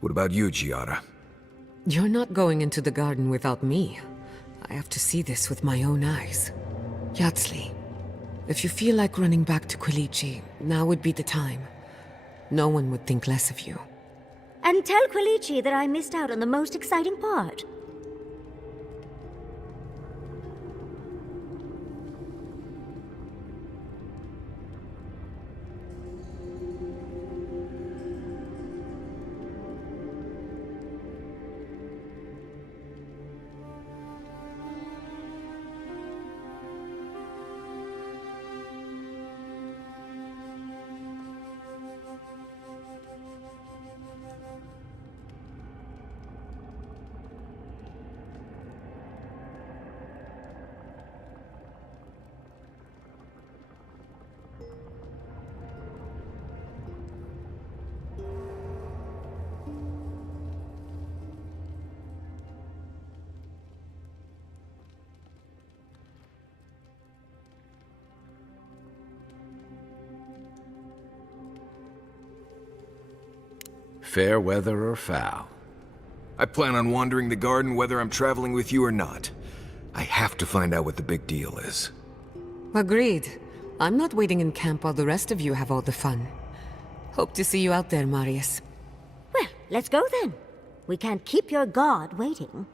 What about you, Giada? You're not going into the garden without me. I have to see this with my own eyes. Yatsli, if you feel like running back to Quilici, now would be the time. No one would think less of you. And tell Quilici that I missed out on the most exciting part. Fair weather or foul? I plan on wandering the garden whether I'm traveling with you or not. I have to find out what the big deal is. Agreed. I'm not waiting in camp while the rest of you have all the fun. Hope to see you out there, Marius. Well, let's go then. We can't keep your god waiting.